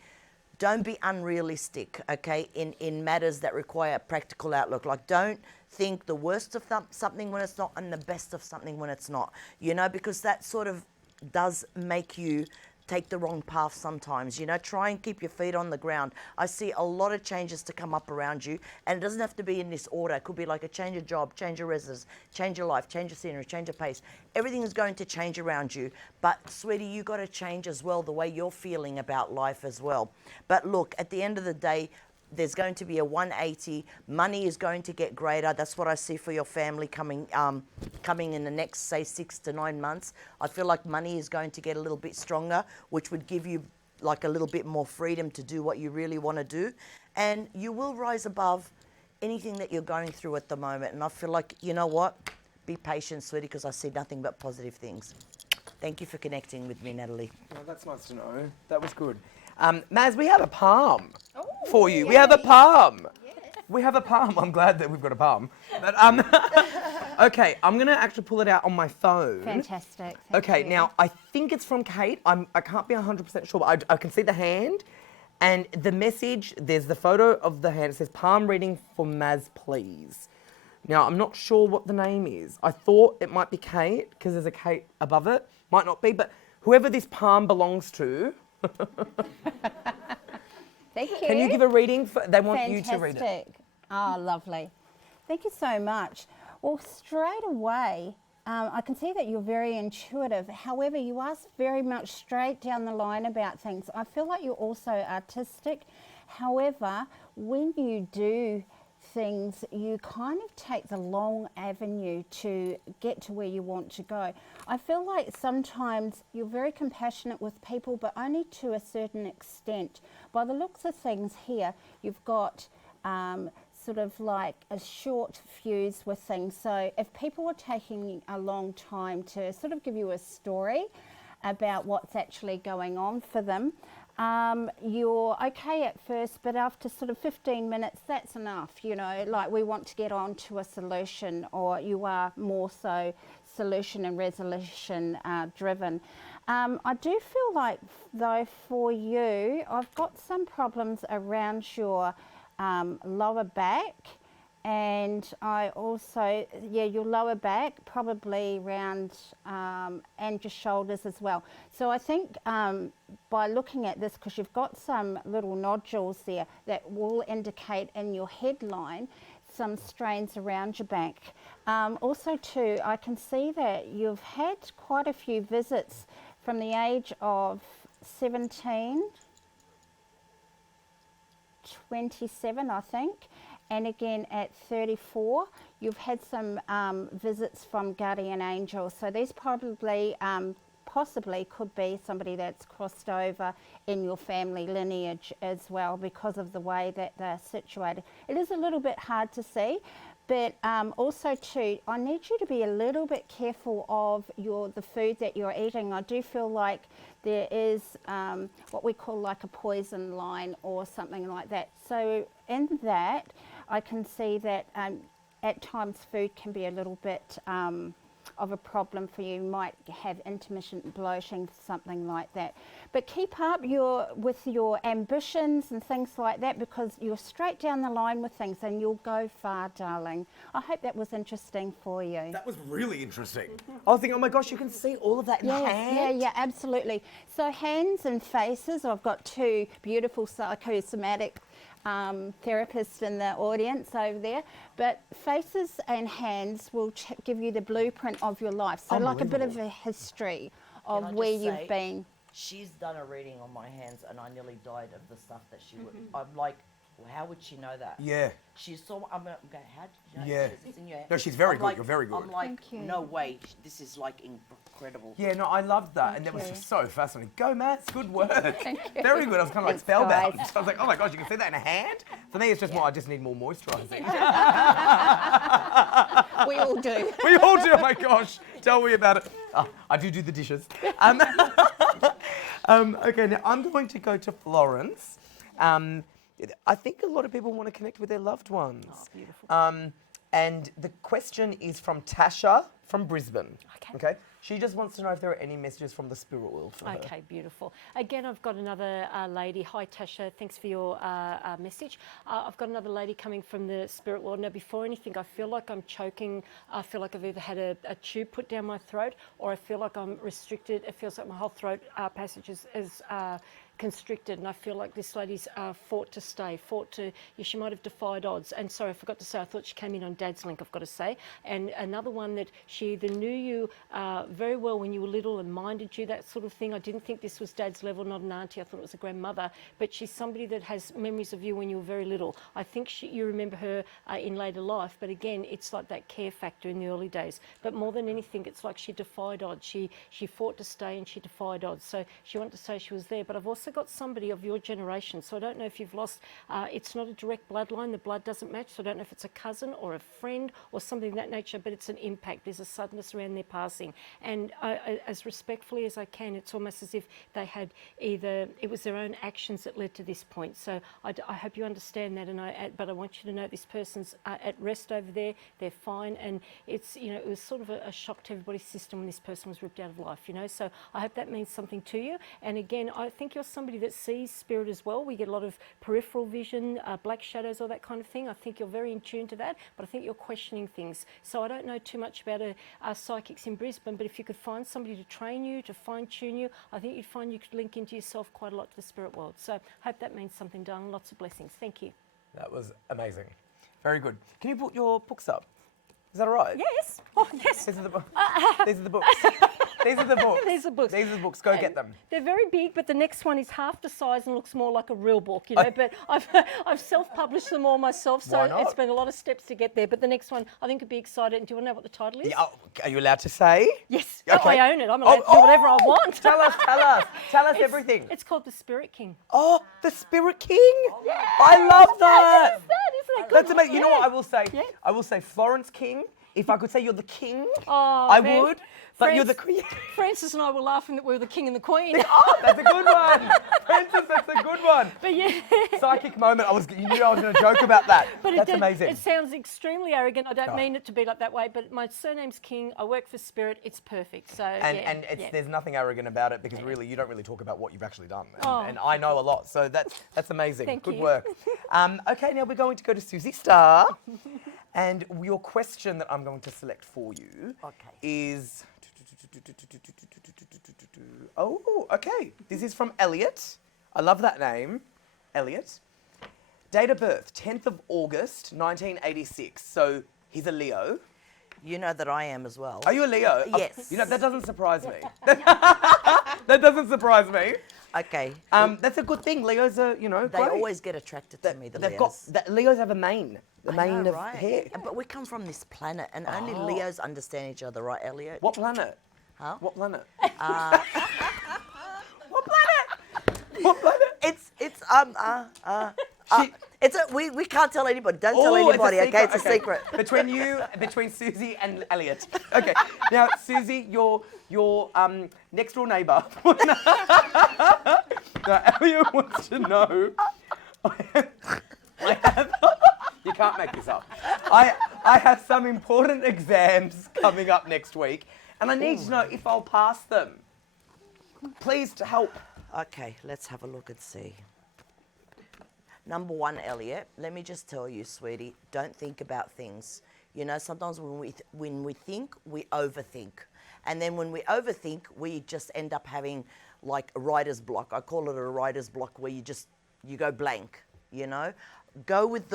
Don't be unrealistic, okay, in matters that require a practical outlook. Like, don't think the worst of something when it's not and the best of something when it's not, you know, because that sort of does make you take the wrong path sometimes. You know, try and keep your feet on the ground. I see a lot of changes to come up around you, and it doesn't have to be in this order. It could be like a change of job, change of residence, change of life, change of scenery, change of pace. Everything is going to change around you. But sweetie, you got to change as well the way you're feeling about life as well. But look, at the end of the day, there's going to be a 180. Money is going to get greater. That's what I see for your family coming in the next, say, 6 to 9 months. I feel like money is going to get a little bit stronger, which would give you like a little bit more freedom to do what you really want to do. And you will rise above anything that you're going through at the moment. And I feel like, you know what? Be patient, sweetie, because I see nothing but positive things. Thank you for connecting with me, Natalie. Oh, that's nice to know. That was good. Maz, we have a palm for you. We have a palm. Yes. We have a palm. I'm glad that we've got a palm. But okay, I'm gonna actually pull it out on my phone. Fantastic. Okay, now I think it's from Kate. I can't be 100% sure, but I can see the hand, and the message. There's the photo of the hand. It says palm reading for Maz, please. Now I'm not sure what the name is. I thought it might be Kate because there's a Kate above it. Might not be, but whoever this palm belongs to. Thank you. Can you give a reading? They want Fantastic. you to read it. Oh, lovely. Thank you so much. Well, straight away, I can see that you're very intuitive. However, you are very much straight down the line about things. I feel like you're also artistic. However, when you do things, you kind of take the long avenue to get to where you want to go. I feel like sometimes you're very compassionate with people, but only to a certain extent. By the looks of things here, you've got sort of like a short fuse with things. So if people are taking a long time to sort of give you a story about what's actually going on for them, you're okay at first, but after sort of 15 minutes, that's enough, you know, like we want to get on to a solution, or you are more so solution and resolution driven. I do feel like, though, for you, I've got some problems around your lower back, and I also, yeah, your lower back, probably around, and your shoulders as well. So I think by looking at this, because you've got some little nodules there that will indicate in your headline some strains around your back. Also too, I can see that you've had quite a few visits from the age of 17, 27, I think, and again at 34, you've had some visits from guardian angels. So these probably, possibly could be somebody that's crossed over in your family lineage as well, because of the way that they're situated. It is a little bit hard to see, but also too, I need you to be a little bit careful of the food that you're eating. I do feel like there is what we call like a poison line or something like that. So in that, I can see that at times food can be a little bit of a problem for you. You might have intermittent bloating, something like that. But keep up with your ambitions and things like that, because you're straight down the line with things and you'll go far, darling. I hope that was interesting for you. That was really interesting. I was thinking, oh my gosh, you can see all of that in the hand. Yeah, absolutely. So hands and faces, I've got two beautiful psychosomatic therapists in the audience over there, but faces and hands will give you the blueprint of your life. So like a bit of a history of where you've been. She's done a reading on my hands, and I nearly died of the stuff that she would. I'm like, well, how would she know that? Yeah. She saw. I'm going, how did you know? Yeah. It's in your hand. No, she's very good. Like, You're very good. I'm like, no way. This is like incredible. Yeah, no, I loved that, and that was just so fascinating. Go, Matt. Good work. Thank you. Very good. I was kind of like spellbound. I was like, oh my gosh, you can see that in a hand? For me, it's just more, I just need more moisturising. We all do. We all do. Oh my gosh. Tell me about it. I do the dishes. Okay, now I'm going to go to Florence. I think a lot of people want to connect with their loved ones. Oh, beautiful. And the question is from Tasha from Brisbane. Okay. She just wants to know if there are any messages from the spirit world for her. Okay, beautiful. Again, I've got another lady. Hi, Tasha. Thanks for your message. I've got another lady coming from the spirit world. Now, before anything, I feel like I'm choking. I feel like I've either had a tube put down my throat or I feel like I'm restricted. It feels like my whole throat passage is constricted, and I feel like this lady's fought to stay, she might have defied odds. And sorry, I forgot to say, I thought she came in on Dad's link, I've got to say. And another one that she either knew you very well when you were little and minded you, that sort of thing. I didn't think this was Dad's level, not an auntie, I thought it was a grandmother, but she's somebody that has memories of you when you were very little. I think you remember her in later life, but again, it's like that care factor in the early days. But more than anything, it's like she defied odds. She fought to stay and she defied odds. So she wanted to say she was there, but I've also got somebody of your generation, so I don't know if you've lost, it's not a direct bloodline, the blood doesn't match, so I don't know if it's a cousin or a friend or something of that nature, but it's an impact. There's a suddenness around their passing, and as respectfully as I can, it's almost as if they had either, it was their own actions that led to this point. So I hope you understand that, but I want you to know this person's at rest over there, they're fine, and it's, it was sort of a shock to everybody's system when this person was ripped out of life, so I hope that means something to you. And again, I think you're somebody that sees spirit as well. We get a lot of peripheral vision, black shadows, all that kind of thing. I think you're very in tune to that, but I think you're questioning things. So I don't know too much about psychics in Brisbane, but if you could find somebody to train you, to fine-tune you, I think you'd find you could link into yourself quite a lot to the spirit world. So I hope that means something, darling. Lots of blessings. Thank you. That was amazing. Very good. Can you put your books up? Is that all right? Yes. Oh, yes. These are the books. These are the books. These are the books. These are books. These are the books. Go get them. They're very big, but the next one is half the size and looks more like a real book, But I've self-published them all myself, so it's been a lot of steps to get there. But the next one, I think, would be exciting. Do you want to know what the title is? Yeah, are you allowed to say? Yes. Okay. Oh, I own it. I'm allowed to do whatever I want. Tell us everything. It's called The Spirit King. Oh, The Spirit King? Yeah. I love that. Isn't it good? That's amazing. You know what I will say? Yeah. I will say Florence King. If I could say you're the king, I would. But you're the queen. Francis and I were laughing that we were the king and the queen. Oh, that's a good one. Francis, that's a good one. But yeah. Psychic moment. You knew I was going to joke about that. But that's amazing. It sounds extremely arrogant. I don't mean it to be like that way, but my surname's King. I work for Spirit. It's perfect. So There's nothing arrogant about it because really you don't really talk about what you've actually done. And Oh. I know a lot. So that's amazing. Thank Good you. work. Okay, now we're going to go to Susie Starr. And your question that I'm going to select for you is... Oh, okay. This is from Elliot. I love that name. Elliot. Date of birth, 10th of August, 1986. So he's a Leo. You know that I am as well. Are you a Leo? Yes. That doesn't surprise me. That doesn't surprise me. Okay. That's a good thing. Leos are, They great. always get attracted to me, the Leos. Leos have a mane. The I mane know, of right? hair. But we come from this planet, and only Leos understand each other, right, Elliot? What planet? Huh? What planet? What planet? What planet? We can't tell anybody. Don't tell anybody, it's a secret. Between Susie and Elliot. Okay. Now, Susie, your next door neighbour. Now, Elliot wants to know. You can't make this up. I have some important exams coming up next week, and I need to know if I'll pass them. Please to help. Okay, let's have a look and see. Number one, Elliot, let me just tell you, sweetie, don't think about things. Sometimes when we think, we overthink. And then when we overthink, we just end up having like a writer's block. I call it a writer's block where you go blank, Go with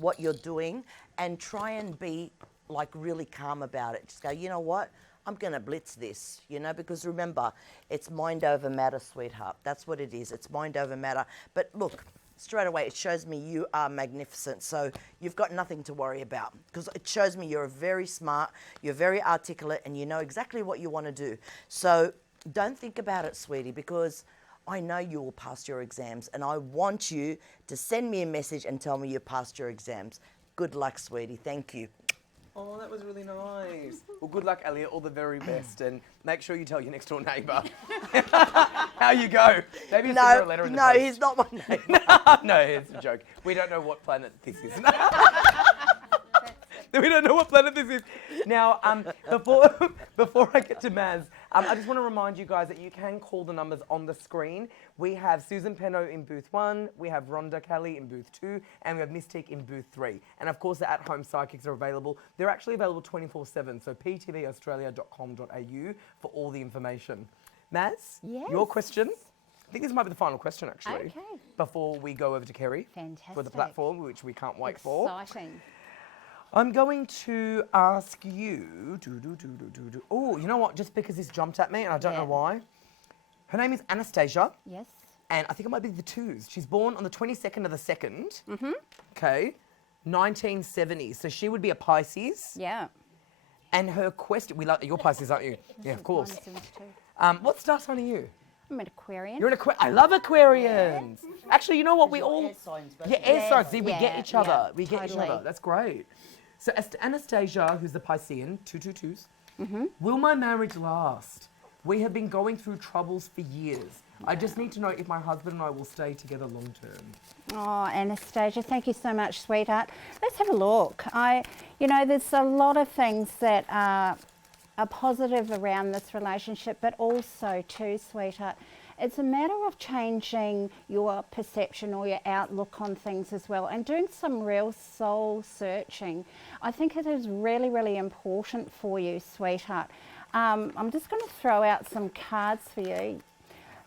what you're doing and try and be like really calm about it. Just go, you know what? I'm going to blitz this, because remember, it's mind over matter, sweetheart. That's what it is. It's mind over matter. But look, straight away, it shows me you are magnificent. So you've got nothing to worry about because it shows me you're very smart, you're very articulate, and you know exactly what you want to do. So don't think about it, sweetie, because I know you will pass your exams, and I want you to send me a message and tell me you passed your exams. Good luck, sweetie. Thank you. Oh, that was really nice. Well, good luck, Elliot. All the very best. And make sure you tell your next door neighbour how you go. Maybe send her a letter in the post. He's not my neighbour. No, it's a joke. We don't know what planet this is. we don't know what planet this is. Now, before I get to Maz, I just want to remind you guys that you can call the numbers on the screen. We have Susan Penno in booth 1, we have Rhonda Kelly in booth 2, and we have Mystique in booth 3. And of course, the at-home psychics are available. They're actually available 24/7, so ptvaustralia.com.au for all the information. Maz, your question? I think this might be the final question, actually. Okay. Before we go over to Kerry for the platform, which we can't wait for. Exciting. I'm going to ask you. Oh, you know what? Just because this jumped at me, and I don't know why. Her name is Anastasia. Yes. And I think it might be the 2s. She's born on the 22nd of the 2nd. Mm-hmm. Okay. 1970. So she would be a Pisces. Yeah. And her question. We like your Pisces, aren't you? Yeah, of course. What star sign are you? I'm an Aquarian. You're an Aquarian. I love Aquarians. Yeah. Actually, you know what? We all... Air signs, air signs. See, we get each other. Yeah, we get each other. That's great. So Anastasia, who's the Piscean, 222s, will my marriage last? We have been going through troubles for years. I just need to know if my husband and I will stay together long term. Oh, Anastasia, thank you so much, sweetheart. Let's have a look. There's a lot of things that are positive around this relationship, but also too, sweetheart, it's a matter of changing your perception or your outlook on things as well, and doing some real soul searching. I think it is really, really important for you, sweetheart. I'm just going to throw out some cards for you.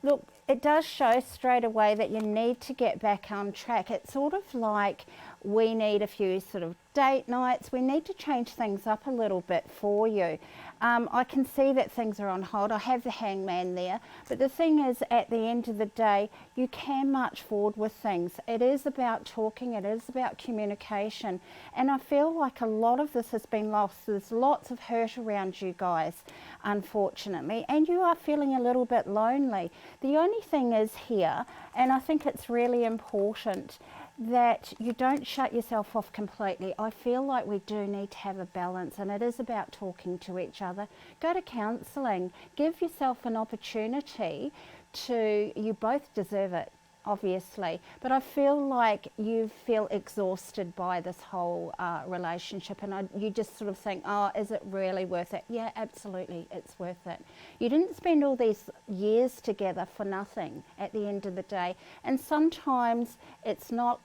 Look, it does show straight away that you need to get back on track. It's sort of like we need a few sort of date nights. We need to change things up a little bit for you. I can see that things are on hold. I have the Hangman there. But the thing is, at the end of the day, you can march forward with things. It is about talking. It is about communication. And I feel like a lot of this has been lost. There's lots of hurt around you guys, unfortunately. And you are feeling a little bit lonely. The only thing is here, and I think it's really important, that you don't shut yourself off completely. I feel like we do need to have a balance, and it is about talking to each other. Go to counselling. Give yourself an opportunity to, you both deserve it, obviously, but I feel like you feel exhausted by this whole relationship, and you just sort of think, oh, is it really worth it? Yeah, absolutely, it's worth it. You didn't spend all these years together for nothing at the end of the day, and sometimes it's not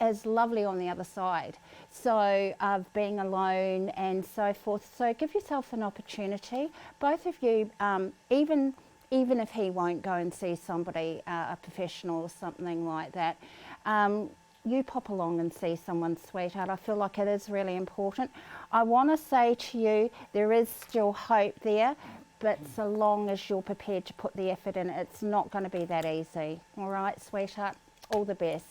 as lovely on the other side, so of being alone and so forth. So give yourself an opportunity. Both of you, even if he won't go and see somebody, a professional or something like that, you pop along and see someone, sweetheart. I feel like it is really important. I want to say to you, there is still hope there, but so long as you're prepared to put the effort in, it's not going to be that easy. All right, sweetheart? All the best.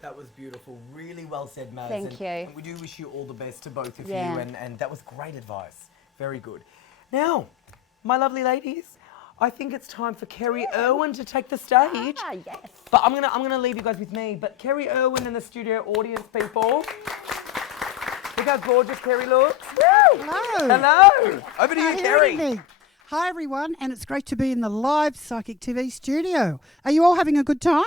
That was beautiful. Really well said, Maz. Thank you. And we do wish you all the best to both of you, and that was great advice. Very good. Now, my lovely ladies, I think it's time for Kerry Irwin to take the stage. Ah, yes. But I'm gonna leave you guys with me. But Kerry Irwin and the studio audience, people. Look how gorgeous Kerry looks. Woo! Hello. Hello. Over to you, hearing Kerry. me? Hi, everyone, and it's great to be in the live Psychic TV studio. Are you all having a good time?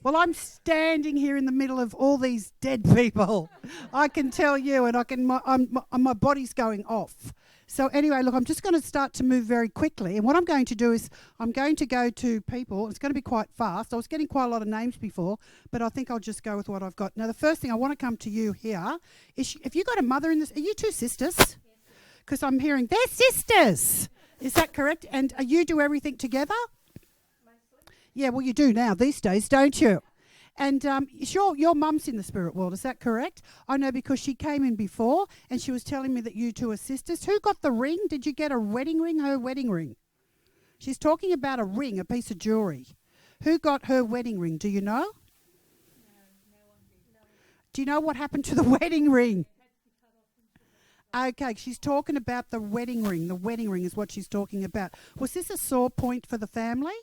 Well, I'm standing here in the middle of all these dead people. I can tell you, and my body's going off. So anyway, look, I'm just going to start to move very quickly. And what I'm going to do is I'm going to go to people. It's going to be quite fast. I was getting quite a lot of names before, but I think I'll just go with what I've got. Now, the first thing I want to come to you here is, if you got a mother in this, are you two sisters? Because I'm hearing they're sisters. Is that correct? And you do everything together? Yeah, well, you do now these days, don't you? And sure, your mum's in the spirit world, is that correct? I know because she came in before and she was telling me that you two are sisters. Who got the ring? Did you get a wedding ring, her wedding ring? She's talking about a ring, a piece of jewellery. Who got her wedding ring? Do you know? No one did. Do you know what happened to the wedding ring? Okay, she's talking about the wedding ring. The wedding ring is what she's talking about. Was this a sore point for the family?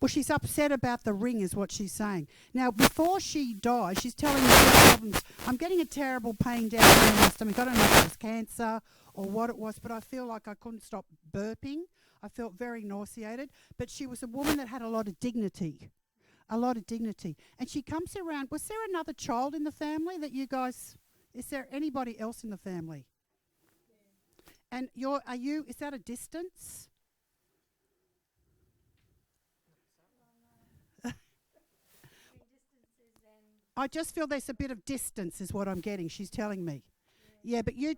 Well, she's upset about the ring is what she's saying. Now, before she died, she's telling me problems. I'm getting a terrible pain down here in my stomach. I don't know if it was cancer or what it was, but I feel like I couldn't stop burping. I felt very nauseated. But she was a woman that had a lot of dignity. A lot of dignity. And she comes around. Was there another child in the family that you guys, is there anybody else in the family? And is that a distance? I just feel there's a bit of distance is what I'm getting, she's telling me. Yeah, but you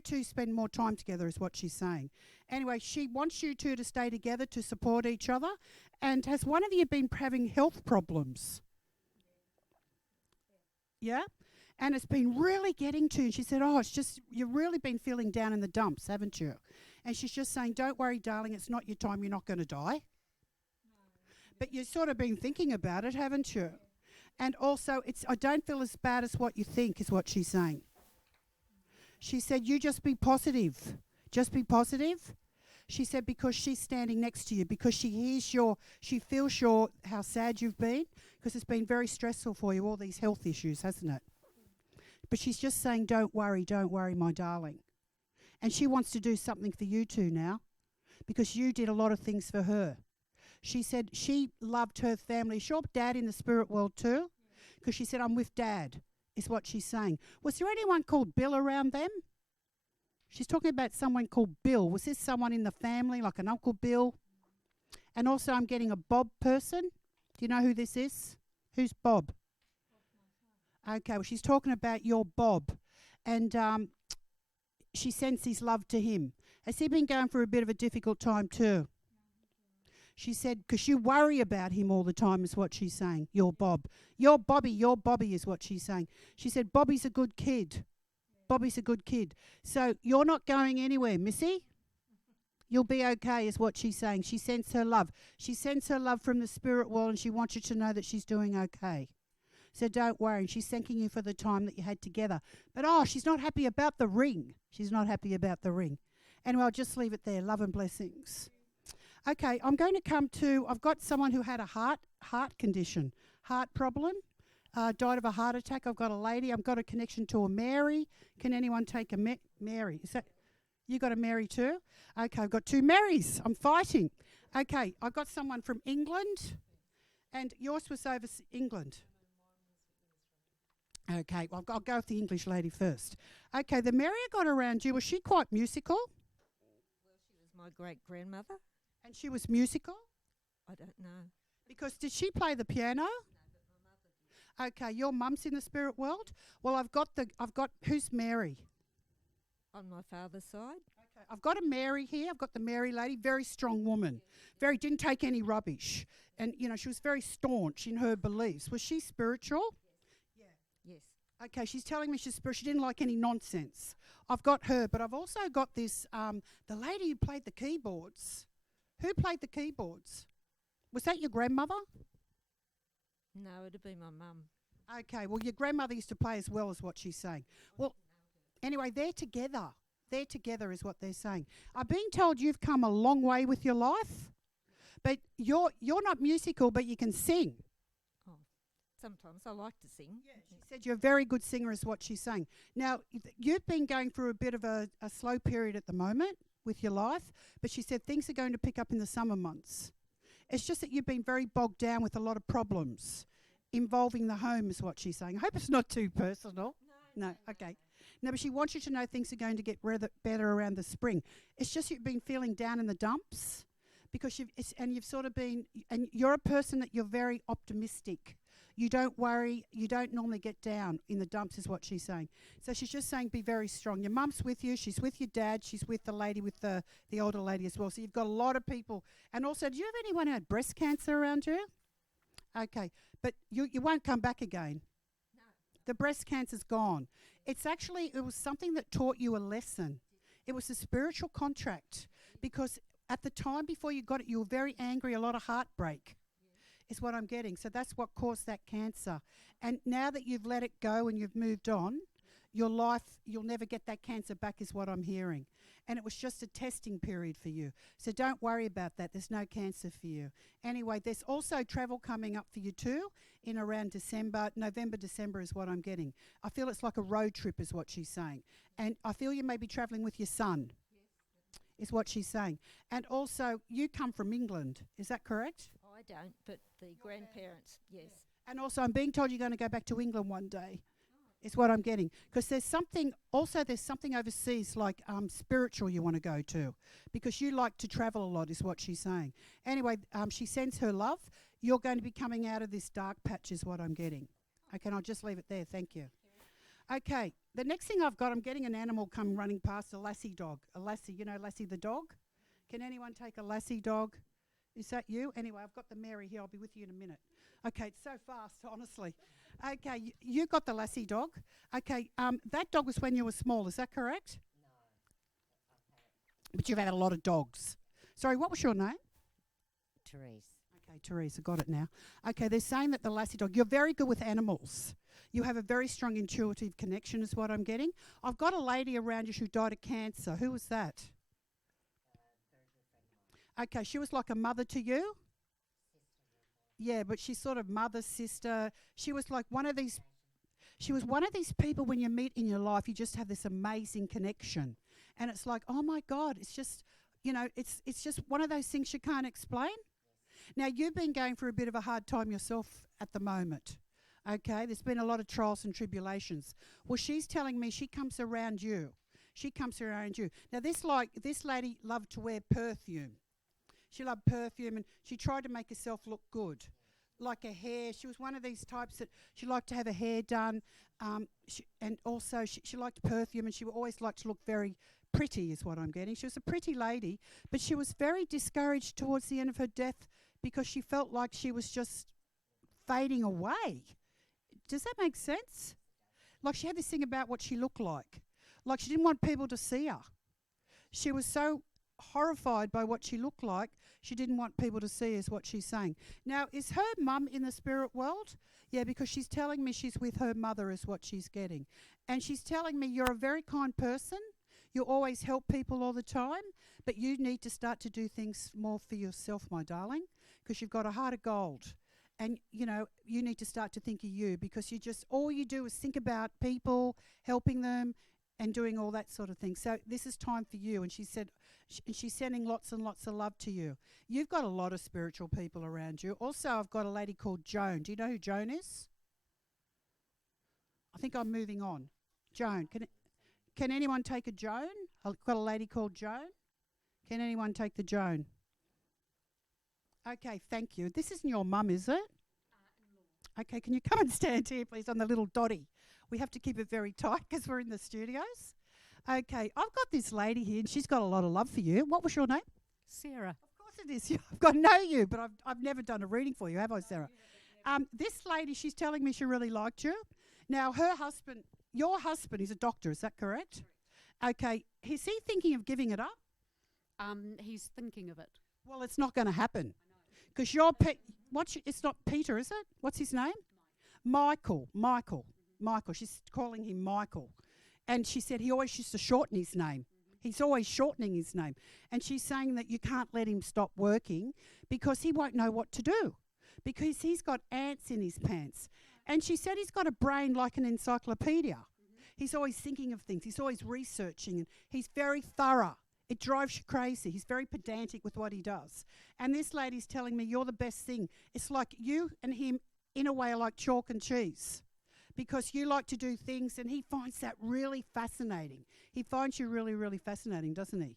two spend more time together is what she's saying. Anyway, she wants you two to stay together to support each other. And has one of you been having health problems? Yeah? And it's been really getting to you. She said, it's just, you've really been feeling down in the dumps, haven't you? And she's just saying, don't worry, darling, it's not your time, you're not going to die. But you've sort of been thinking about it, haven't you? And also, I don't feel as bad as what you think, is what she's saying. She said, you just be positive. Just be positive. She said, because she's standing next to you, because she feels how sad you've been, because it's been very stressful for you, all these health issues, hasn't it? But she's just saying, don't worry, my darling. And she wants to do something for you two now, because you did a lot of things for her. She said she loved her family. Is your dad in the spirit world too? Because she said, I'm with Dad, is what she's saying. Was there anyone called Bill around them? She's talking about someone called Bill. Was this someone in the family, like an Uncle Bill? And also I'm getting a Bob person. Do you know who this is? Who's Bob? Okay, well, she's talking about your Bob. And she sends his love to him. Has he been going through a bit of a difficult time too? She said, because you worry about him all the time is what she's saying, your Bob. Your Bobby is what she's saying. She said, Bobby's a good kid. Bobby's a good kid. So you're not going anywhere, Missy. You'll be okay is what she's saying. She sends her love. She sends her love from the spirit world and she wants you to know that she's doing okay. So don't worry. And she's thanking you for the time that you had together. But she's not happy about the ring. She's not happy about the ring. Anyway, I'll just leave it there. Love and blessings. Okay, I'm going to come to, I've got someone who had a heart condition, heart problem, died of a heart attack. I've got a lady, I've got a connection to a Mary. Can anyone take a Mary? Is that, you got a Mary too? Okay, I've got two Marys. I'm fighting. Okay, I've got someone from England, and yours was over England. Okay, well, I'll go with the English lady first. Okay, the Mary I got around you, was she quite musical? Well, she was my great-grandmother. And she was musical? I don't know. Because did she play the piano? No, but my mother did. Okay, your mum's in the spirit world? Well, I've got, who's Mary? On my father's side. Okay, I've got a Mary here. I've got the Mary lady, very strong woman. Didn't take any rubbish. And, she was very staunch in her beliefs. Was she spiritual? Yes. Yeah. Yes. Okay, she's telling me she's spiritual. She didn't like any nonsense. I've got her, but I've also got this, the lady who played the keyboards. Who played the keyboards? Was that your grandmother? No, it'd be my mum. Okay, well, your grandmother used to play as well, as what she's saying. Well, anyway, they're together. They're together is what they're saying. I'm being told you've come a long way with your life, but you're not musical, but you can sing. Oh, sometimes I like to sing. Yeah, she said you're a very good singer is what she's saying. Now, you've been going through a bit of a slow period at the moment with your life, but she said things are going to pick up in the summer months. It's just that you've been very bogged down with a lot of problems involving the home is what she's saying. I hope it's not too personal. No, okay. No, but she wants you to know things are going to get better around the spring. It's just you've been feeling down in the dumps because you've sort of been, and you're a person that you're very optimistic. You don't worry. You don't normally get down in the dumps is what she's saying. So she's just saying be very strong. Your mum's with you. She's with your dad. She's with the lady, with the older lady as well. So you've got a lot of people. And also, do you have anyone who had breast cancer around you? Okay. But you won't come back again. No. The breast cancer's gone. It was something that taught you a lesson. It was a spiritual contract because at the time before you got it, you were very angry, a lot of heartbreak. Is what I'm getting. So that's what caused that cancer. And now that you've let it go and you've moved on, your life, you'll never get that cancer back is what I'm hearing. And it was just a testing period for you. So don't worry about that. There's no cancer for you. Anyway, there's also travel coming up for you too in around December. November, December is what I'm getting. I feel it's like a road trip is what she's saying. And I feel you may be travelling with your son. Yes, is what she's saying. And also, you come from England. Is that correct? I don't, but the grandparents, yes. And also, I'm being told you're going to go back to England one day. Is what I'm getting. Because there's something overseas, like spiritual, you want to go to. Because you like to travel a lot, is what she's saying. Anyway, she sends her love. You're going to be coming out of this dark patch, is what I'm getting. Okay, and I'll just leave it there. Thank you. Okay, the next thing I've got, I'm getting an animal come running past, a lassie dog. A lassie, you know Lassie the dog? Can anyone take a lassie dog? Is that you? Anyway, I've got the Mary here. I'll be with you in a minute. Okay, it's so fast, honestly. Okay, you got the lassie dog. Okay, that dog was when you were small, is that correct? No. But you've had a lot of dogs. Sorry, what was your name? Therese. Okay, Therese, I got it now. Okay, they're saying that the lassie dog, you're very good with animals. You have a very strong intuitive connection is what I'm getting. I've got a lady around you who died of cancer. Who was that? Okay, she was like a mother to you? Yeah, but she's sort of mother, sister. She was like one of these people when you meet in your life, you just have this amazing connection. And it's like, oh my God, it's just, it's just one of those things you can't explain. Now, you've been going through a bit of a hard time yourself at the moment. Okay, there's been a lot of trials and tribulations. Well, she's telling me she comes around you. She comes around you. Now, this lady loved to wear perfume. She loved perfume and she tried to make herself look good. Like her hair, she was one of these types that she liked to have her hair done. And also she liked perfume and she always liked to look very pretty is what I'm getting. She was a pretty lady, but she was very discouraged towards the end of her death because she felt like she was just fading away. Does that make sense? Like she had this thing about what she looked like. Like she didn't want people to see her. She was so horrified by what she looked like, she didn't want people to see is what she's saying. Now, is her mum in the spirit world? Yeah, because she's telling me she's with her mother is what she's getting. And she's telling me you're a very kind person. You always help people all the time, but you need to start to do things more for yourself, my darling, because you've got a heart of gold. And, you need to start to think of you because all you do is think about people, helping them, and doing all that sort of thing. So this is time for you. And she said, she's sending lots and lots of love to you. You've got a lot of spiritual people around you. Also, I've got a lady called Joan. Do you know who Joan is? I think I'm moving on. Joan. Can anyone take a Joan? I've got a lady called Joan. Can anyone take the Joan? Okay, thank you. This isn't your mum, is it? Okay, can you come and stand here, please, on the little dotty? We have to keep it very tight because we're in the studios. Okay, I've got this lady here, and she's got a lot of love for you. What was your name? Sarah. Of course it is. I've got to know you, but I've never done a reading for you, have I, Sarah? This lady, she's telling me she really liked you. Now, your husband is a doctor, is that correct? Okay, is he thinking of giving it up? He's thinking of it. Well, it's not going to happen. Because it's not Peter, is it? What's his name? Michael. She's calling him Michael. And she said he always used to shorten his name. He's always shortening his name. And she's saying that you can't let him stop working because he won't know what to do. Because he's got ants in his pants. And she said he's got a brain like an encyclopedia. He's always thinking of things. He's always researching. And he's very thorough. It drives you crazy. He's very pedantic with what he does. And this lady's telling me you're the best thing. It's like you and him, in a way, are like chalk and cheese. Because you like to do things and he finds that really fascinating. He finds you really, really fascinating, doesn't he?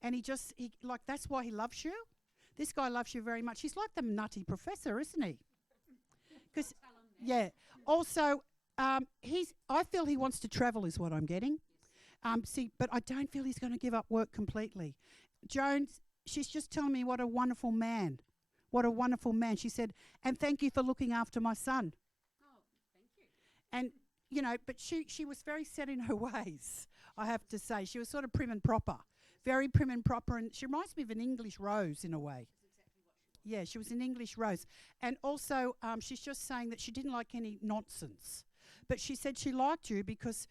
Yes, he does. And that's why he loves you. This guy loves you very much. He's like the nutty professor, isn't he? Because, yeah. Also, I feel he wants to travel is what I'm getting. But I don't feel he's going to give up work completely. Joan, she's just telling me what a wonderful man. What a wonderful man. She said, and thank you for looking after my son. Oh, thank you. And, but she was very set in her ways, I have to say. She was sort of prim and proper. Very prim and proper. And she reminds me of an English rose in a way. Yeah, she was an English rose. And also, she's just saying that she didn't like any nonsense. But she said she liked you because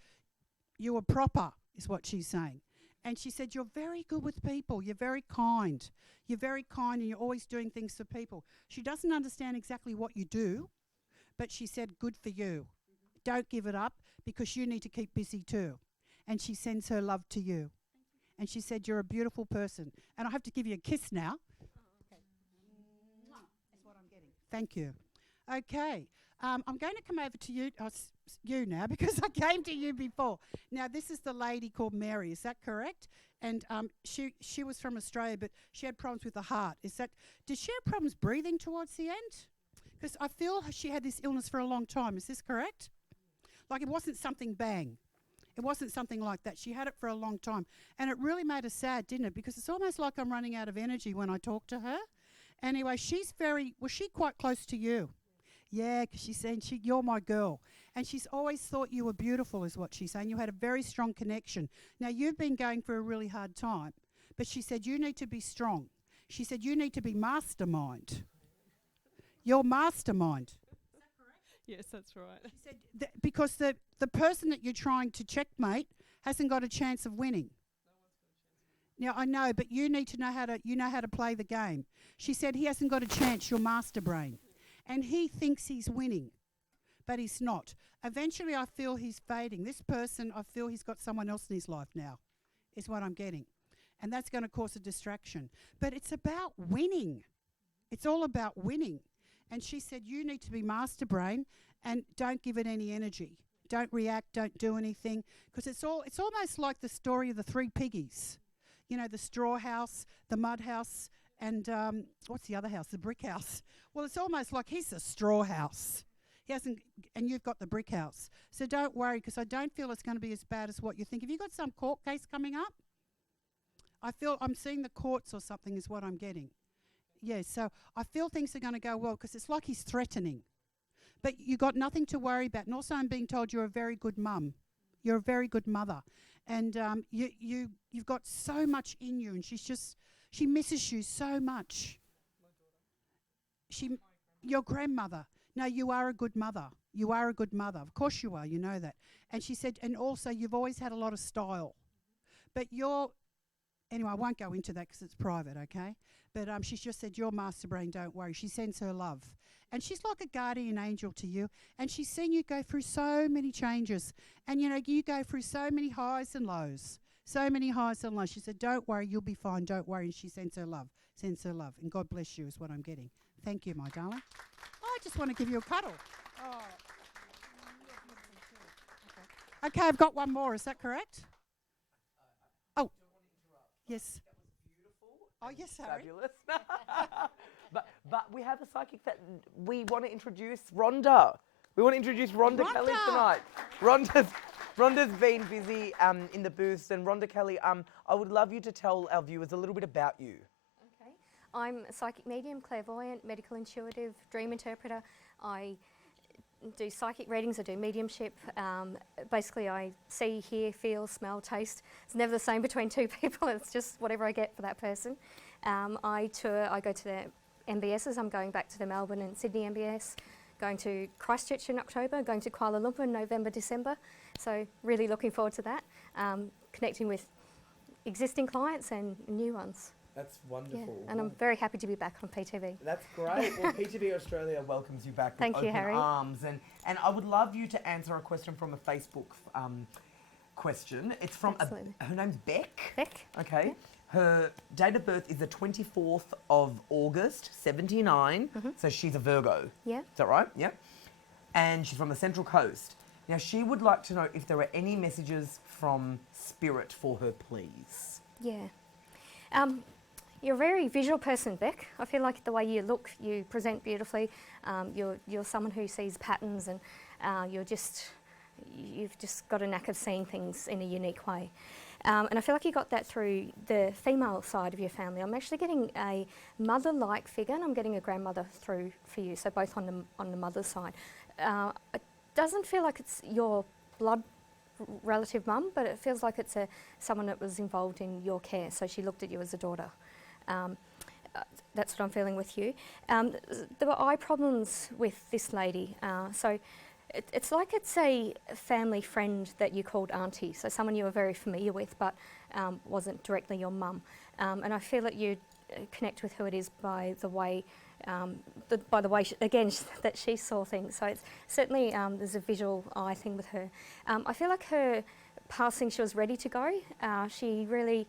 you were proper, is what she's saying. And she said, you're very good with people. You're very kind. You're very kind and you're always doing things for people. She doesn't understand exactly what you do, but she said, good for you. Don't give it up because you need to keep busy too. And she sends her love to you. And she said, you're a beautiful person. And I have to give you a kiss now. Thank you. Okay. I'm going to come over to you, you now, because I came to you before. Now, this is the lady called Mary. Is that correct? And she was from Australia, but she had problems with the heart. Did she have problems breathing towards the end? Because I feel she had this illness for a long time. Is this correct? Like it wasn't something bang. It wasn't something like that. She had it for a long time. And it really made her sad, didn't it? Because it's almost like I'm running out of energy when I talk to her. Anyway, was she quite close to you? Yeah, because she said, you're my girl. And she's always thought you were beautiful, is what she's saying. You had a very strong connection. Now, you've been going through a really hard time, but she said, you need to be strong. She said, you need to be mastermind. You're mastermind. Yes, that's right. She said because the person that you're trying to checkmate hasn't got a chance of winning. Now I know, but you need to know how to play the game. She said he hasn't got a chance. You're master brain, and he thinks he's winning, but he's not. Eventually, I feel he's fading. This person, I feel he's got someone else in his life now, is what I'm getting, and that's going to cause a distraction. But it's about winning. It's all about winning. And she said, you need to be master brain and don't give it any energy. Don't react, don't do anything. Because it's almost like the story of the three piggies. You know, the straw house, the mud house, and what's the other house? The brick house. Well, it's almost like he's the straw house. He hasn't, and you've got the brick house. So don't worry, because I don't feel it's going to be as bad as what you think. Have you got some court case coming up? I feel I'm seeing the courts or something is what I'm getting. Yeah, so I feel things are going to go well because it's like he's threatening. But you got nothing to worry about. And also I'm being told you're a very good mum. You're a very good mother. And you've got so much in you, and she misses you so much. Your grandmother. No, you are a good mother. You are a good mother. Of course you are, you know that. And she said, and also you've always had a lot of style. But anyway, I won't go into that because it's private, okay? But she's just said, you're master brain, don't worry. She sends her love. And she's like a guardian angel to you. And she's seen you go through so many changes. And, you know, you go through so many highs and lows. So many highs and lows. She said, don't worry, you'll be fine, don't worry. And she sends her love. Sends her love. And God bless you is what I'm getting. Thank you, my darling. I just want to give you a cuddle. Oh. Okay, I've got one more. Is that correct? Oh. Yes. Oh, yes, Harry. Fabulous. but we have a psychic that we want to introduce, Rhonda. We want to introduce Rhonda Kelly tonight. Rhonda's been busy in the booths, and Rhonda Kelly, I would love you to tell our viewers a little bit about you. Okay. I'm a psychic medium, clairvoyant, medical intuitive, dream interpreter. I do psychic readings, I do mediumship. Basically, I see, hear, feel, smell, taste. It's never the same between two people. It's just whatever I get for that person. I tour, I go to the MBSs. I'm going back to the Melbourne and Sydney MBS, going to Christchurch in October, going to Kuala Lumpur in November, December. So really looking forward to that. Connecting with existing clients and new ones. That's wonderful. Yeah, and I'm very happy to be back on PTV. That's great. Well, PTV Australia welcomes you back with open arms. And I would love you to answer a question from a Facebook question. It's from, her name's Beck. Beck. Okay. Yeah. Her date of birth is the 24th of August, 79. So she's a Virgo. Yeah. Is that right? Yeah. And she's from the Central Coast. Now, she would like to know if there are any messages from Spirit for her, please. Yeah. You're a very visual person, Beck. I feel like the way you look, you present beautifully. You're someone who sees patterns, and you've just got a knack of seeing things in a unique way. And I feel like you got that through the female side of your family. I'm actually getting a mother-like figure, and I'm getting a grandmother through for you. So both on the mother's side. It doesn't feel like it's your blood relative mum, but it feels like it's someone that was involved in your care. So she looked at you as a daughter. That's what I'm feeling with you. There were eye problems with this lady. So it's like it's a family friend that you called auntie. So someone you were very familiar with, but wasn't directly your mum. And I feel that you connect with who it is by the way, that she saw things. So it's certainly there's a visual eye thing with her. I feel like her passing, she was ready to go. She really,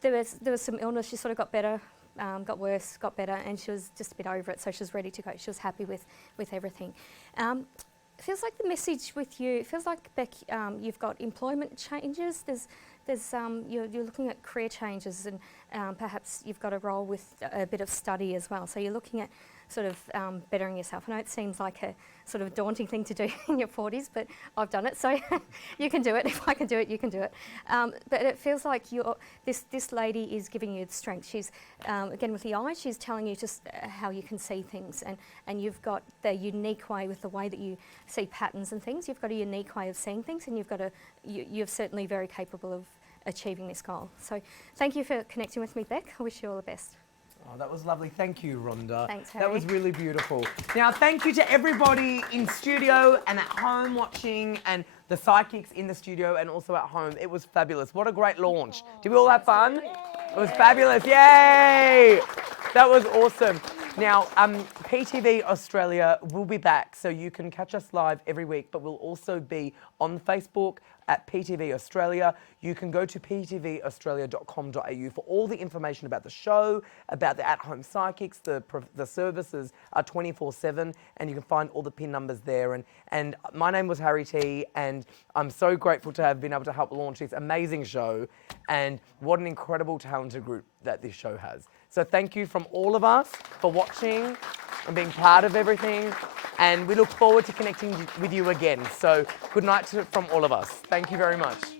there was some illness. She sort of got better got worse, got better, and she was just a bit over it, so she was ready to go. She was happy with everything. It feels like the message with you, it feels like, Beck, you've got employment changes. You're looking at career changes, and perhaps you've got a role with a bit of study as well. So you're looking at sort of bettering yourself. I know it seems like a sort of daunting thing to do in your 40s, but I've done it, so you can do it. If I can do it, you can do it. But it feels like this lady is giving you the strength. She's, again, with the eye, she's telling you just how you can see things, and you've got the unique way with the way that you see patterns and things. You've got a unique way of seeing things, and you're certainly very capable of achieving this goal. So thank you for connecting with me, Beck. I wish you all the best. Oh, that was lovely. Thank you, Rhonda. Thanks, Harry. That was really beautiful. Now, thank you to everybody in studio and at home watching, and the psychics in the studio and also at home. It was fabulous. What a great launch. Did we all have fun? It was fabulous. Yay! That was awesome. Now, PTV Australia will be back, so you can catch us live every week, but we'll also be on Facebook at PTV Australia. You can go to ptvaustralia.com.au for all the information about the show, about the at-home psychics. The services are 24/7, and you can find all the PIN numbers there. And my name was Harry T, and I'm so grateful to have been able to help launch this amazing show, and what an incredible talented group that this show has. So thank you from all of us for watching and being part of everything. And we look forward to connecting with you again. So good night from all of us. Thank you very much.